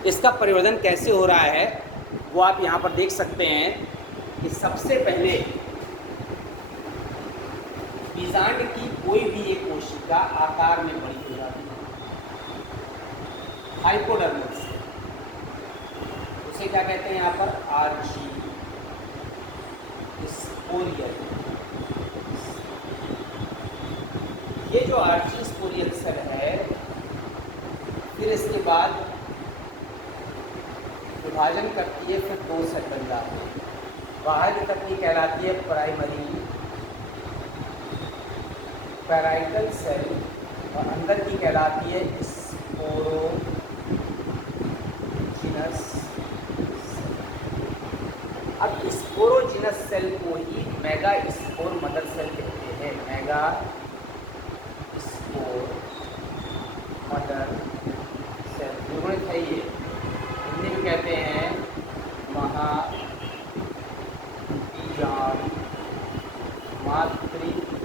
इसका परिवर्तन कैसे हो रहा है वो आप यहाँ पर देख सकते हैं कि सबसे पहले बीजांड की कोई भी एक कोशिका आकार में बड़ी हो जाती है हाइपोडर्मिस से। उसे क्या कहते हैं यहाँ पर? आर्ची स्पोरियल। ये जो आर्ची स्पोरियल सेल है इसके बाद विभाजन करती है, फिर 2 सेट बन जाते हैं। बाहर की तकनीक कहलाती है प्राइमरी पैराइटल सेल और अंदर की कहलाती है स्पोरोजिनस। अब स्पोरोजिनस सेल को ही मेगा स्पोर मदर सेल कहते हैं। Mega spore mother cell unit है ये, हिंदी में कहते हैं महाबीजांड मातृकोशा।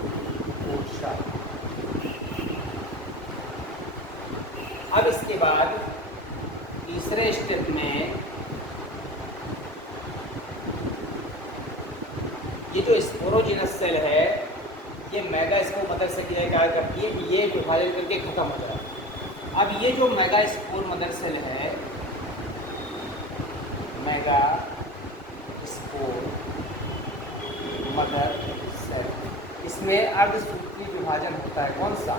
अब इसके बाद तीसरे स्टेप में ये जो स्पोरोजिनस सेल है ये मेगा स्पोर मदर सेल की जगह कार्य करती है, ये विभाजन करके खत्म हो जाए। अब ये जो मेगा स्पोर मदर सेल है, मेगा स्पोर मदर सेल, इसमें अर्धसूत्री विभाजन होता है। कौन सा?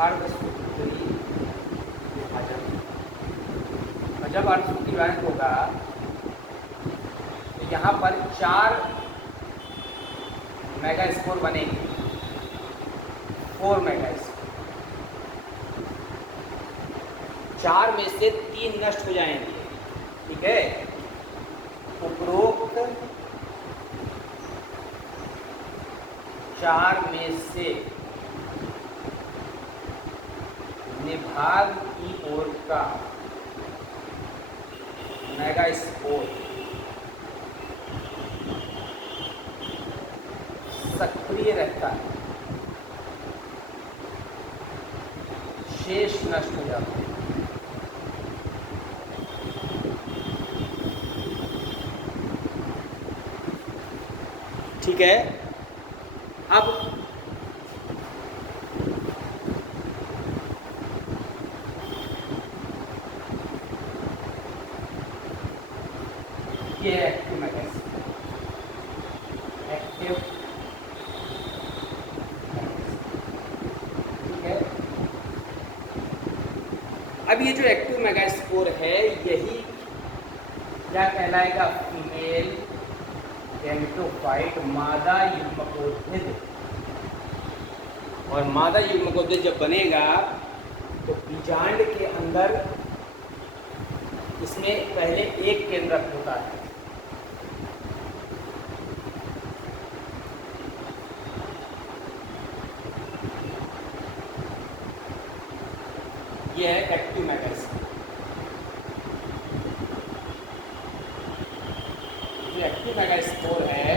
अर्धसूत्री विभाजन। और जब अर्धसूत्री विभाजन होगा तो यहाँ पर 4 मेगा स्पोर बनेंगे, 4 मेगा स्पोर। 4 में से 3 नष्ट हो जाएंगे, ठीक है। उपरोक्त 4 में से निभाग की ओर का मेगा स्पोर सक्रिय रहता है, शेष नष्ट हो जाता है। ठीक है। अब ये एक्टिव मैकेनिज्म, एक्टिव ठीक है। अब ये जो एक्टिव मेगास्पोर है यही क्या कहलाएगा? फीमेल गैमेटोफाइट, मादा युग्मकोद्भिद। और मादा युग्मकोद्भिद जब बनेगा तो बीजांड के अंदर इसमें पहले एक केंद्रक होता है, यह है एक्टिव मेगास्पोर। जो एक्टिव मेगास्पोर है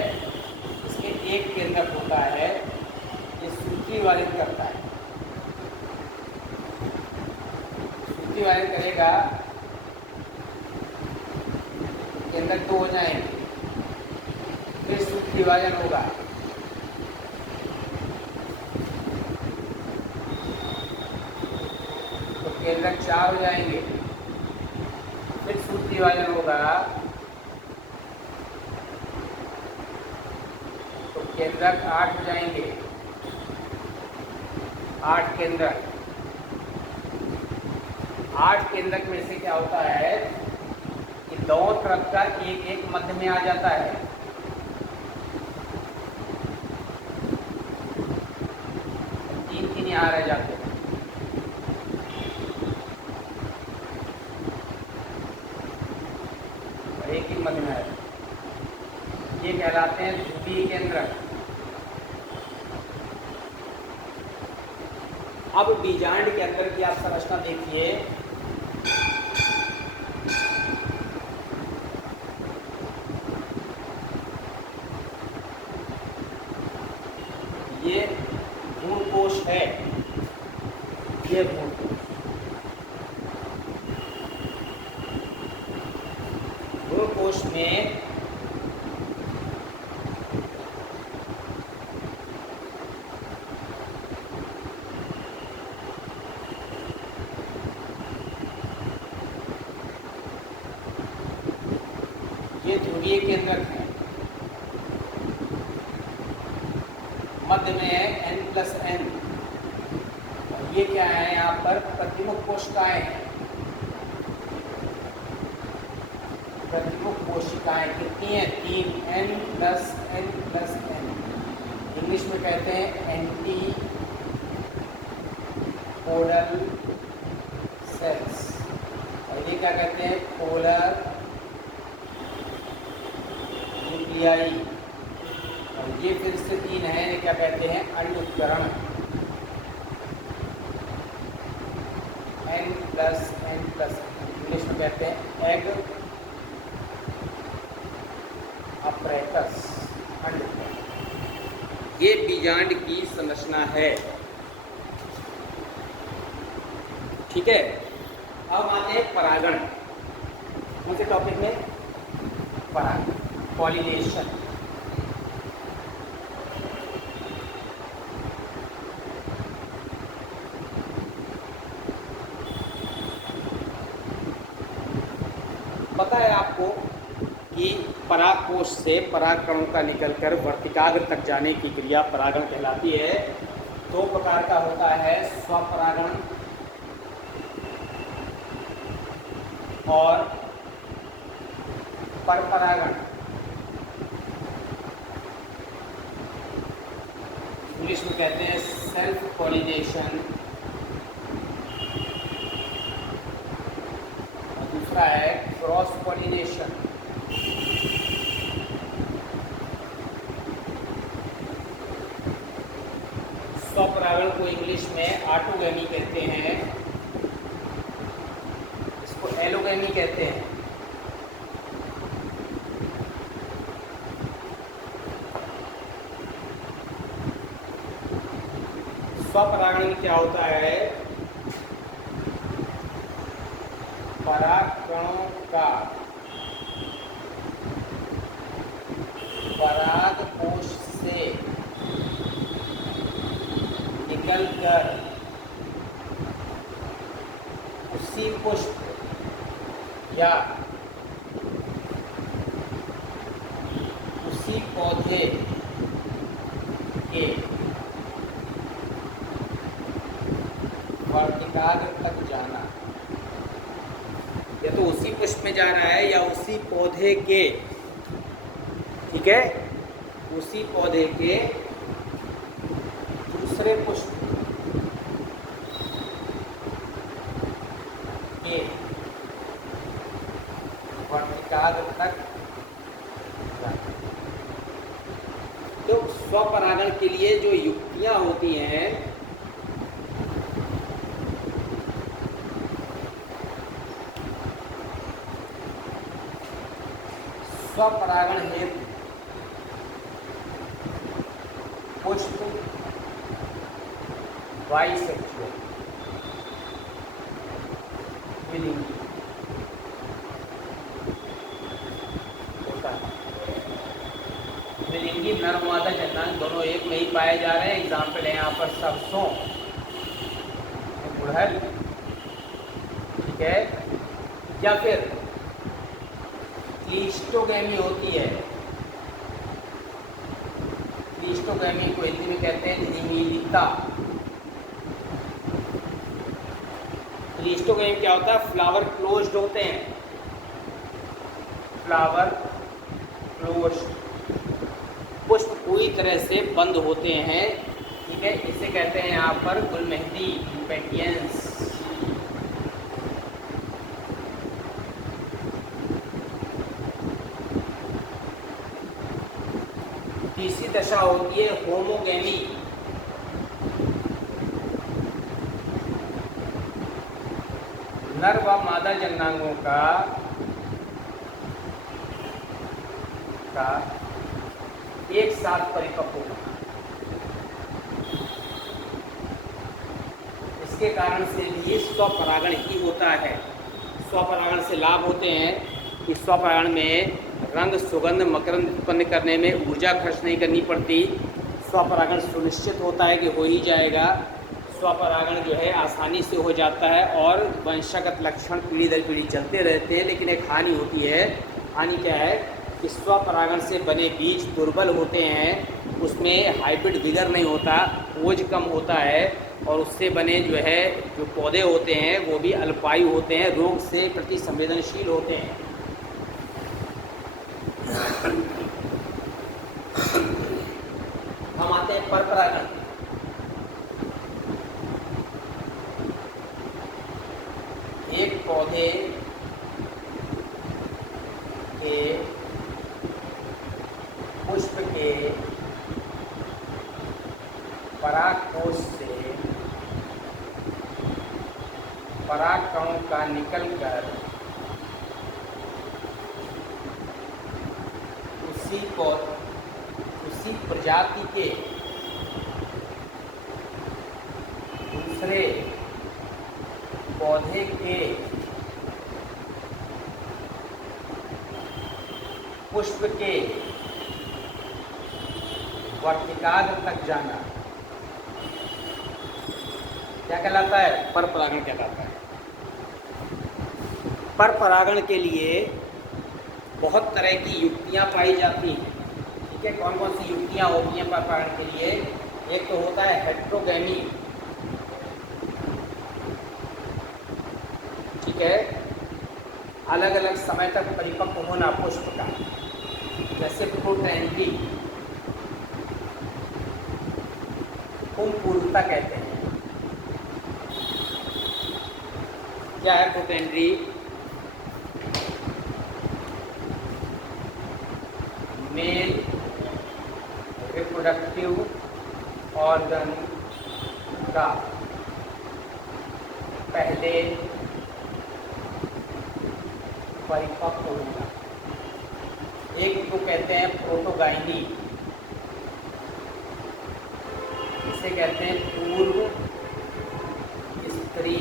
इसमें एक केंद्रक होता है, ये सूत्री वालित करता है। सूत्री वालित करेगा, केंद्रक 2 हो जाएंगे, फिर सूत्री विभाजन होगा, केंद्रक 4 हो जाएंगे, फिर सूत्री विभाजन होगा तो केंद्रक 8 हो जाएंगे, 8 केंद्रक। 8 केंद्रक में से क्या होता है कि दोनों तरफ का एक एक मध्य में आ जाता है। तीन यहाँ रह जाते हैं। एक ही मध्य में है, ये कहलाते हैं ध्रुवीय केंद्रक। अब बीजांड के अंदर की आप संरचना देखिए, ये भ्रूणकोश है, ये भ्रूणकोश। भ्रूणकोश में ये ध्रुवीय केंद्रक है, मध्य में है N+N, और ये क्या है यहाँ पर प्रतिमुख कोशिकाएं हैं। प्रतिमुख कोशिकाएं कितनी है? 3 N+N+N। इंग्लिश में कहते हैं एंटीपोडल सेल्स, और ये क्या कहते हैं? Polar nuclei. और ये फिर से 3 है, ये क्या कहते हैं? अणुकरण। N+N+N इंग्लिश में कहते हैं एग अपरेटस। ये बीजांड की संरचना है। ठीक है, अब आते हैं परागण। कौन से टॉपिक में? परागण, पॉलिनेशन। पता है आपको कि परागकोश से परागकणों का निकलकर वर्तिकाग्र तक जाने की क्रिया परागण कहलाती है। 2 प्रकार का होता है, स्वपरागण और परपरागण। इंग्लिश में कहते हैं सेल्फ पॉलिनेशन, और दूसरा है क्रॉस पॉलिनेशन। स्वपरागण को इंग्लिश में ऑटोगैमी कहते हैं, इसको एलोगैमी कहते हैं। स्वपरागण में क्या होता है? परागकणों का परागकोश से निकलकर उसी पुष्प या उसी पौधे के वर्तिकाग्र तक जाना। या तो उसी पुष्प में जा रहा है या उसी पौधे के, ठीक है, उसी पौधे के दूसरे पुष्प के वर्तिकाग्र तक जाना। तो स्वपरागण के लिए जो युक्तियां होती हैं, स्वपरागण हेतु पुष्प बाइसेक्सुअल द्विलिंगी होता है। द्विलिंगी नर मादा जन्नांग दोनों एक में ही पाए जा रहे हैं। एग्जाम्पल है यहाँ पर सरसों, गुड़हल, ठीक है। या फिर क्लिस्टोगैमी होती है। क्लिस्टोगैमी को हिंदी में कहते हैं निमीलिता। क्लिस्टोगैमी क्या होता है? फ्लावर क्लोज्ड होते हैं, फ्लावर क्लोज्ड, पुष्प पूरी तरह से बंद होते हैं, ठीक है। इसे कहते हैं यहाँ पर गुलमेहंदी, पेटियंस। तीसरी दशा होती है होमोगैमी। नर व मादा जन्नांगों का एक साथ परिपक्व होना। इसके कारण से भी स्वपरागण ही होता है। स्वपरागण से लाभ होते हैं कि स्वपरागण में रंग, सुगंध, मकरंद उत्पन्न करने में ऊर्जा खर्च नहीं करनी पड़ती। स्वपरागण सुनिश्चित होता है कि हो ही जाएगा। स्वपरागण जो है आसानी से हो जाता है और वंशगत लक्षण पीढ़ी दर पीढ़ी चलते रहते हैं। लेकिन एक हानि होती है। हानि क्या है कि स्वपरागण से बने बीज दुर्बल होते हैं, उसमें हाइब्रिड विगर नहीं होता, ओज कम होता है, और उससे बने जो है जो पौधे होते हैं वो भी अल्पायु होते हैं, रोग से प्रति संवेदनशील होते हैं। हम आते हैं परपरागण। एक पौधे के पुष्प के परागकोश से परागकणों का निकलकर उसी प्रजाति के दूसरे पौधे के पुष्प के वर्तिकाग्र तक जाना क्या कहलाता है? परपरागण कहलाता है। परपरागण के लिए बहुत तरह की युक्तियां पाई जाती हैं। ठीक है, कौन कौन सी युक्तियां होती हैं परपरागण के लिए? एक तो होता है हेट्रोगैमी। ठीक है, अलग अलग समय तक परिपक्व होना पुष्प का, जैसे प्रोटेंड्री, पूर्णता कहते हैं। क्या है प्रोटेंड्री? मेल रिप्रोडक्टिव ऑर्गन का पहले परिपक्व होना। एक को कहते हैं प्रोटोगाइनी, इसे कहते हैं पूर्व स्त्री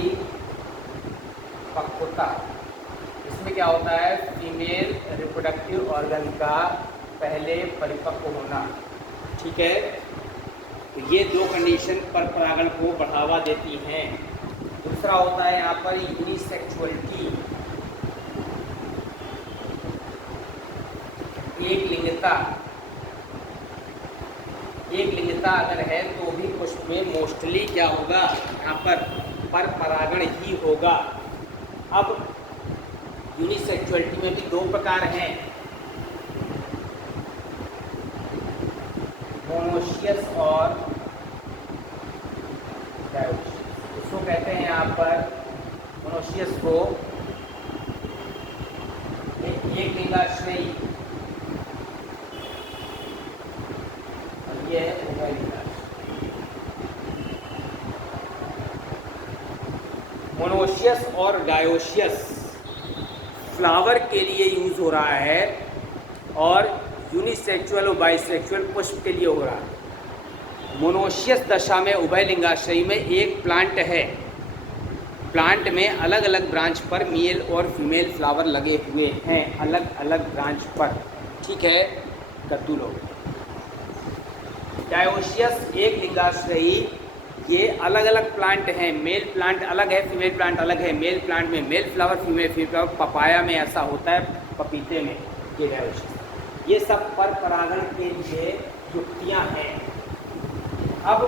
पक्वता। इसमें क्या होता है? फीमेल रिप्रोडक्टिव ऑर्गन का पहले परिपक्व होना। ठीक है, तो ये दो कंडीशन परपरागण को बढ़ावा देती हैं। दूसरा होता है यहाँ पर यूनिसेक्सुअलिटी, एक लिंगता अगर है तो भी पुष्प में मोस्टली क्या होगा? यहाँ पर परपरागण ही होगा। अब यूनिसेक्सुअलिटी में भी दो प्रकार हैं, मोनोशियस और डायोशियस। इसको कहते हैं यहाँ पर मोनोशियस को एक लिंगाश्रयी, और ये है उभयलिंगाश्रयी। मोनोशियस और डायोशियस फ्लावर के लिए यूज हो रहा है और यूनिसेक्सुअल और बाइसेक्सुअल पुष्प के लिए हो रहा है। मोनोशियस दशा में उभयलिंगाश्रयी में एक प्लांट है, प्लांट में अलग अलग ब्रांच पर मेल और फीमेल फ्लावर लगे हुए हैं, अलग अलग ब्रांच पर। ठीक है, कद्दू लोग। डायोशियस एक लिंगाश्रयी, ये अलग अलग प्लांट हैं, मेल प्लांट अलग है, फीमेल प्लांट अलग है। मेल प्लांट में male flower, female flower. Papaya में ऐसा होता है, पपीते में। ये डायोशियस, ये सब परपरागण के लिए युक्तियां हैं। अब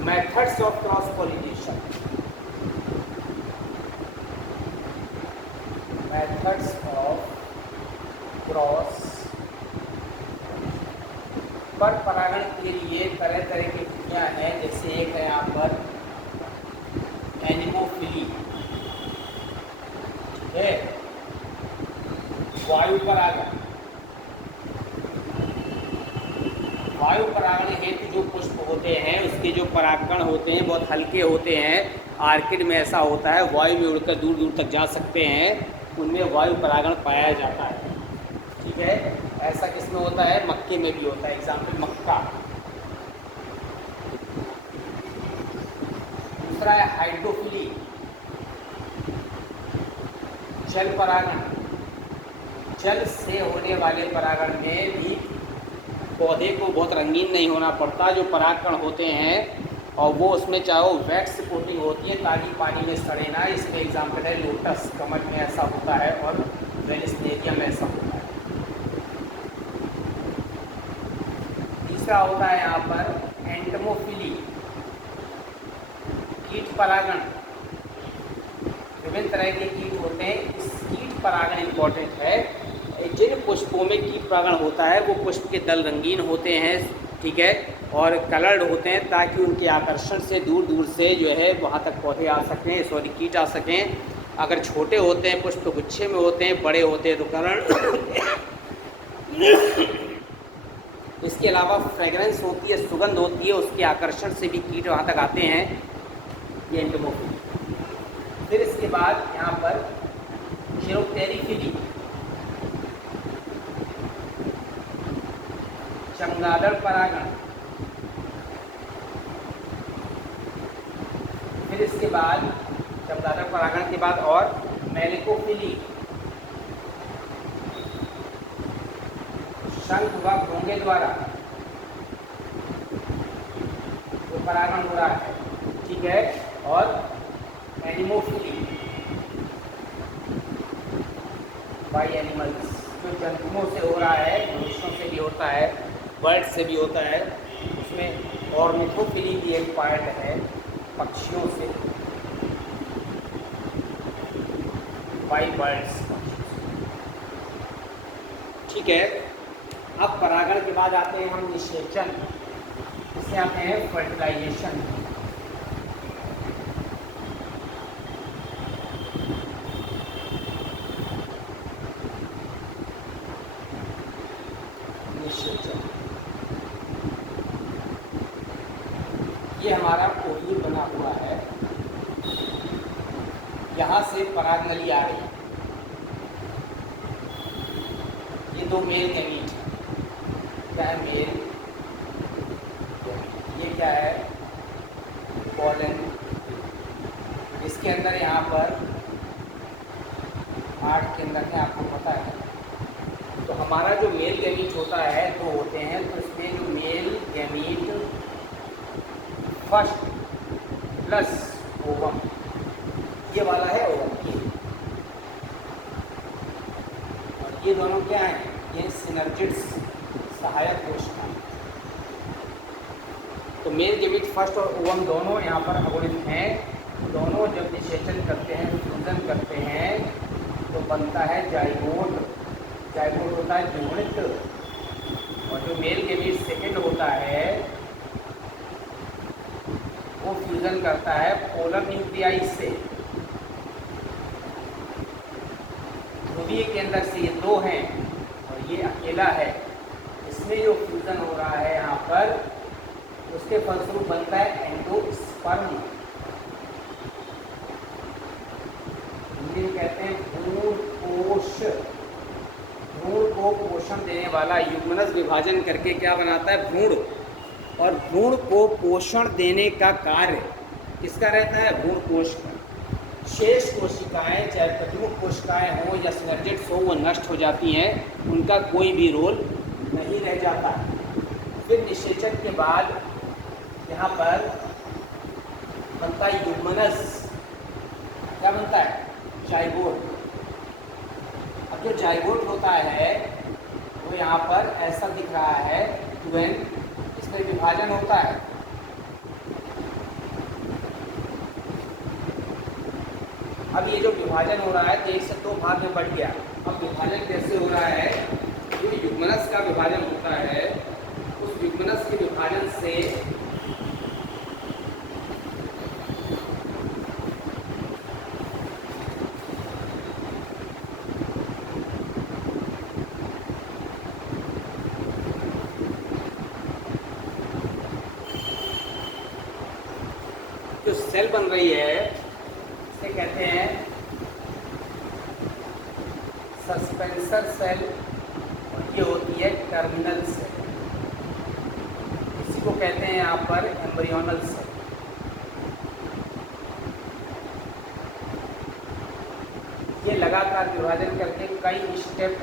methods of cross pollination, methods of cross परपरागण के लिए तरह तरह की युक्तियां हैं। जैसे एक है यहाँ पर एनिमोफिली, ठीक है, वायु परागण। वायु परागण हेतु जो पुष्प होते हैं उसके जो परागकण होते हैं बहुत हल्के होते हैं। आर्किड में ऐसा होता है, वायु में उड़कर दूर दूर तक जा सकते हैं, उनमें वायु परागण पाया जाता है। ठीक है, ऐसा किसमें होता है? मक्के में भी होता है। एग्जाम्पल मक्का। दूसरा है हाइड्रोफिली, जल परागण। जल से होने वाले परागण में भी पौधे को बहुत रंगीन नहीं होना पड़ता, जो परागकण होते हैं और वो उसमें चाहे वैक्स कोटिंग होती है ताकि पानी में सड़े ना। इसमें एग्जाम्पल है लोटस, कमल में ऐसा होता है और वेनिस्टेरिया में ऐसा होता है। तीसरा होता है यहाँ पर एंटमोफिली, कीट परागण, विभिन्न तरह के कीट होते हैं। इस कीट परागण इम्पॉर्टेंट है। जिन पुष्पों में कीट परागण होता है वो पुष्प के दल रंगीन होते हैं, ठीक है, और कलर्ड होते हैं ताकि उनके आकर्षण से दूर दूर से जो है वहाँ तक पौधे आ सकें, सॉरी कीट आ सकें। अगर छोटे होते हैं पुष्प गुच्छे में होते हैं, बड़े होते हैं तो कलर्ड। इसके अलावा फ्रेगरेंस होती है, सुगंध होती है, उसके आकर्षण से भी कीट वहाँ तक आते हैं। ये एंटोमोफिली। फिर इसके बाद यहाँ पर ज़ेरोटेरिफिली, चमगादड़ परागण। फिर इसके बाद चमगादड़ परागण के बाद और मेलिकोफिली, शंख व घोंगे द्वारा जो परागण हो रहा है, ठीक है, और एनिमोफिली बाय एनिमल्स, जो जंतुओं से हो रहा है, मनुष्यों से भी होता है, बर्ड से भी होता है। उसमें ऑर्निथोफिली भी एक पार्ट है, पक्षियों से, बाय बर्ड्स, ठीक है। अब परागण के बाद आते हैं हम निषेचन, इससे आते हैं फर्टिलाइजेशन। निषेचन, ये हमारा ओव्यूल बना हुआ है, यहाँ से परागनली आ रही है। ये दो मेल गैमीट है, क्या है मेल, ये क्या है पॉलन। इसके अंदर यहाँ पर 8 के अंदर है, आपको पता है। तो हमारा जो मेल गैमीट होता है दो होते हैं, तो इसमें जो male gamete first plus ovum, ये वाला है ओवम, ये, और ये दोनों क्या हैं, ये सिनर्जिड्स, सहायक कोशिकाएं। तो मेल गैमीट फर्स्ट और ओवम दोनों यहाँ पर अगुणित हैं। दोनों जब निषेचन करते हैं, फ्यूजन करते हैं, तो बनता है जाइगोट। जाइगोट होता है द्विगुणित, और जो मेल गैमीट सेकेंड होता है वो फ्यूजन करता है पोलर न्यूक्लियाई से। ध्रुवीय के अंदर से ये दो हैं और ये अकेला है, इसमें जो फ्यूजन हो रहा है यहाँ पर, उसके फलस्वरूप बनता है एंडोस्पर्म। हिंदी में कहते हैं भ्रूण कोश। भ्रूण को पोषण देने वाला युग्मनज विभाजन करके क्या बनाता है, भ्रूण। और भ्रूण को पोषण देने का कार्य किसका रहता है, भ्रूण कोश का। शेष कोशिकाएं, चाहे प्रतिमुख कोशिकाएं हों या सिनर्जिड्स हो, वो नष्ट हो जाती हैं, उनका कोई भी रोल नहीं रह जाता। फिर निषेचन के बाद यहाँ पर बनता है युग्मनज, क्या बनता है, जाइगोट। अब जो जाइगोट होता है वो यहाँ पर ऐसा दिख रहा है, ट्वेन, इसमें विभाजन होता है। अब ये जो विभाजन हो रहा है तो 1 से 2 भाग में बढ़ गया। अब विभाजन कैसे हो रहा है, जो युग्मनज का विभाजन होता है, उस युग्मनज के विभाजन से जो सेल बन रही है इसे कहते हैं सस्पेंसर सेल, और ये होती है टर्मिनल सेल। इसी को कहते हैं यहाँ पर एम्ब्रियोनल सेल। ये लगातार विभाजन करके कई स्टेप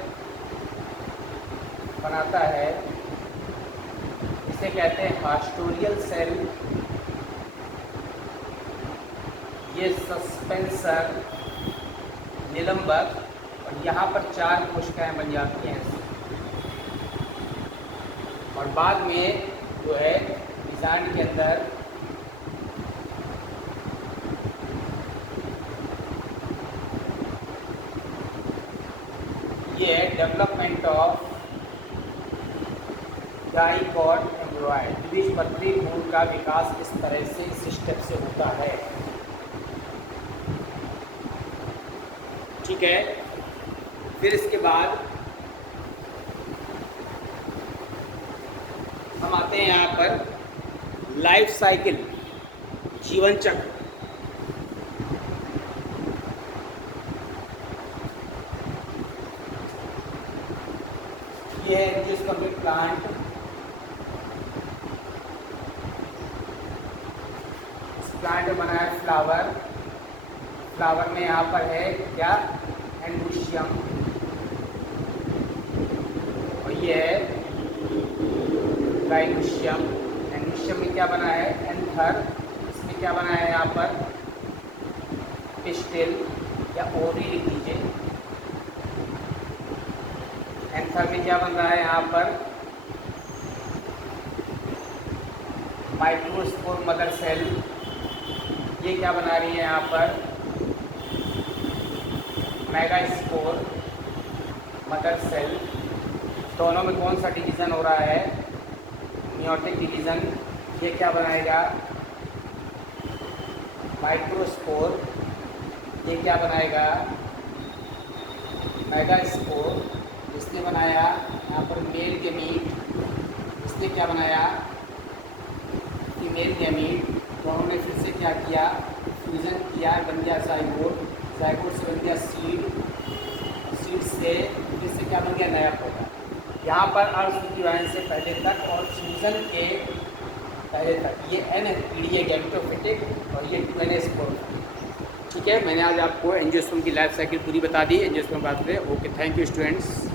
बनाता है, इसे कहते हैं हास्टोरियल सेल। ये सस्पेंसर, निलंबक, और यहाँ पर 4 कोशिकाएं बन जाती हैं, और बाद में जो है बीजांड के अंदर ये है डेवलपमेंट ऑफ डाइकॉट एम्ब्रॉयड, द्विबीजपत्री भ्रूण का विकास इस तरह से इस स्टेप से होता है। ठीक है, फिर इसके बाद हम आते हैं यहाँ पर लाइफ साइकिल, जीवन चक्र। ये है जिसका प्लांट, प्लांट में बना है फ्लावर, फ्लावर में यहाँ पर है क्या, एंड्यूशियम, और ये है गाइनोशियम। एंड्यूशियम में क्या बना है, एंथर, इसमें क्या बना है यहाँ पर, पिस्टिल या ओरी लिख लीजिए। एंथर में क्या बन रहा है यहाँ पर, माइक्रोस्पोर मदर सेल। ये क्या बना रही है यहाँ पर, मेगास्पोर मदर सेल। दोनों में कौन सा डिवीज़न हो रहा है, मियोटिक डिवीज़न। ये क्या बनाएगा, माइक्रोस्पोर। ये क्या बनाएगा, मेगास्पोर। इसने बनाया यहाँ पर मेल गैमीट, इसने क्या बनाया, फीमेल गैमीट। दोनों ने फिर से क्या किया, फ्यूज़न किया, बन गया जाइगोट, जाइगोट से बन गया सीड, सीड से फिर से क्या बन गया, नया पौधा। यहाँ पर अर्धसूत्रीवाहन से पहले तक और फ्यूज़न के पहले तक ये एन पीढ़ी है गैमेटोफिटिक, और ये 2n स्पोर। ठीक है, मैंने आज आपको एंजियोस्पर्म की लाइफ साइकिल पूरी बता दी। एंजियोस्पर्म बात करें। Okay, thank you students.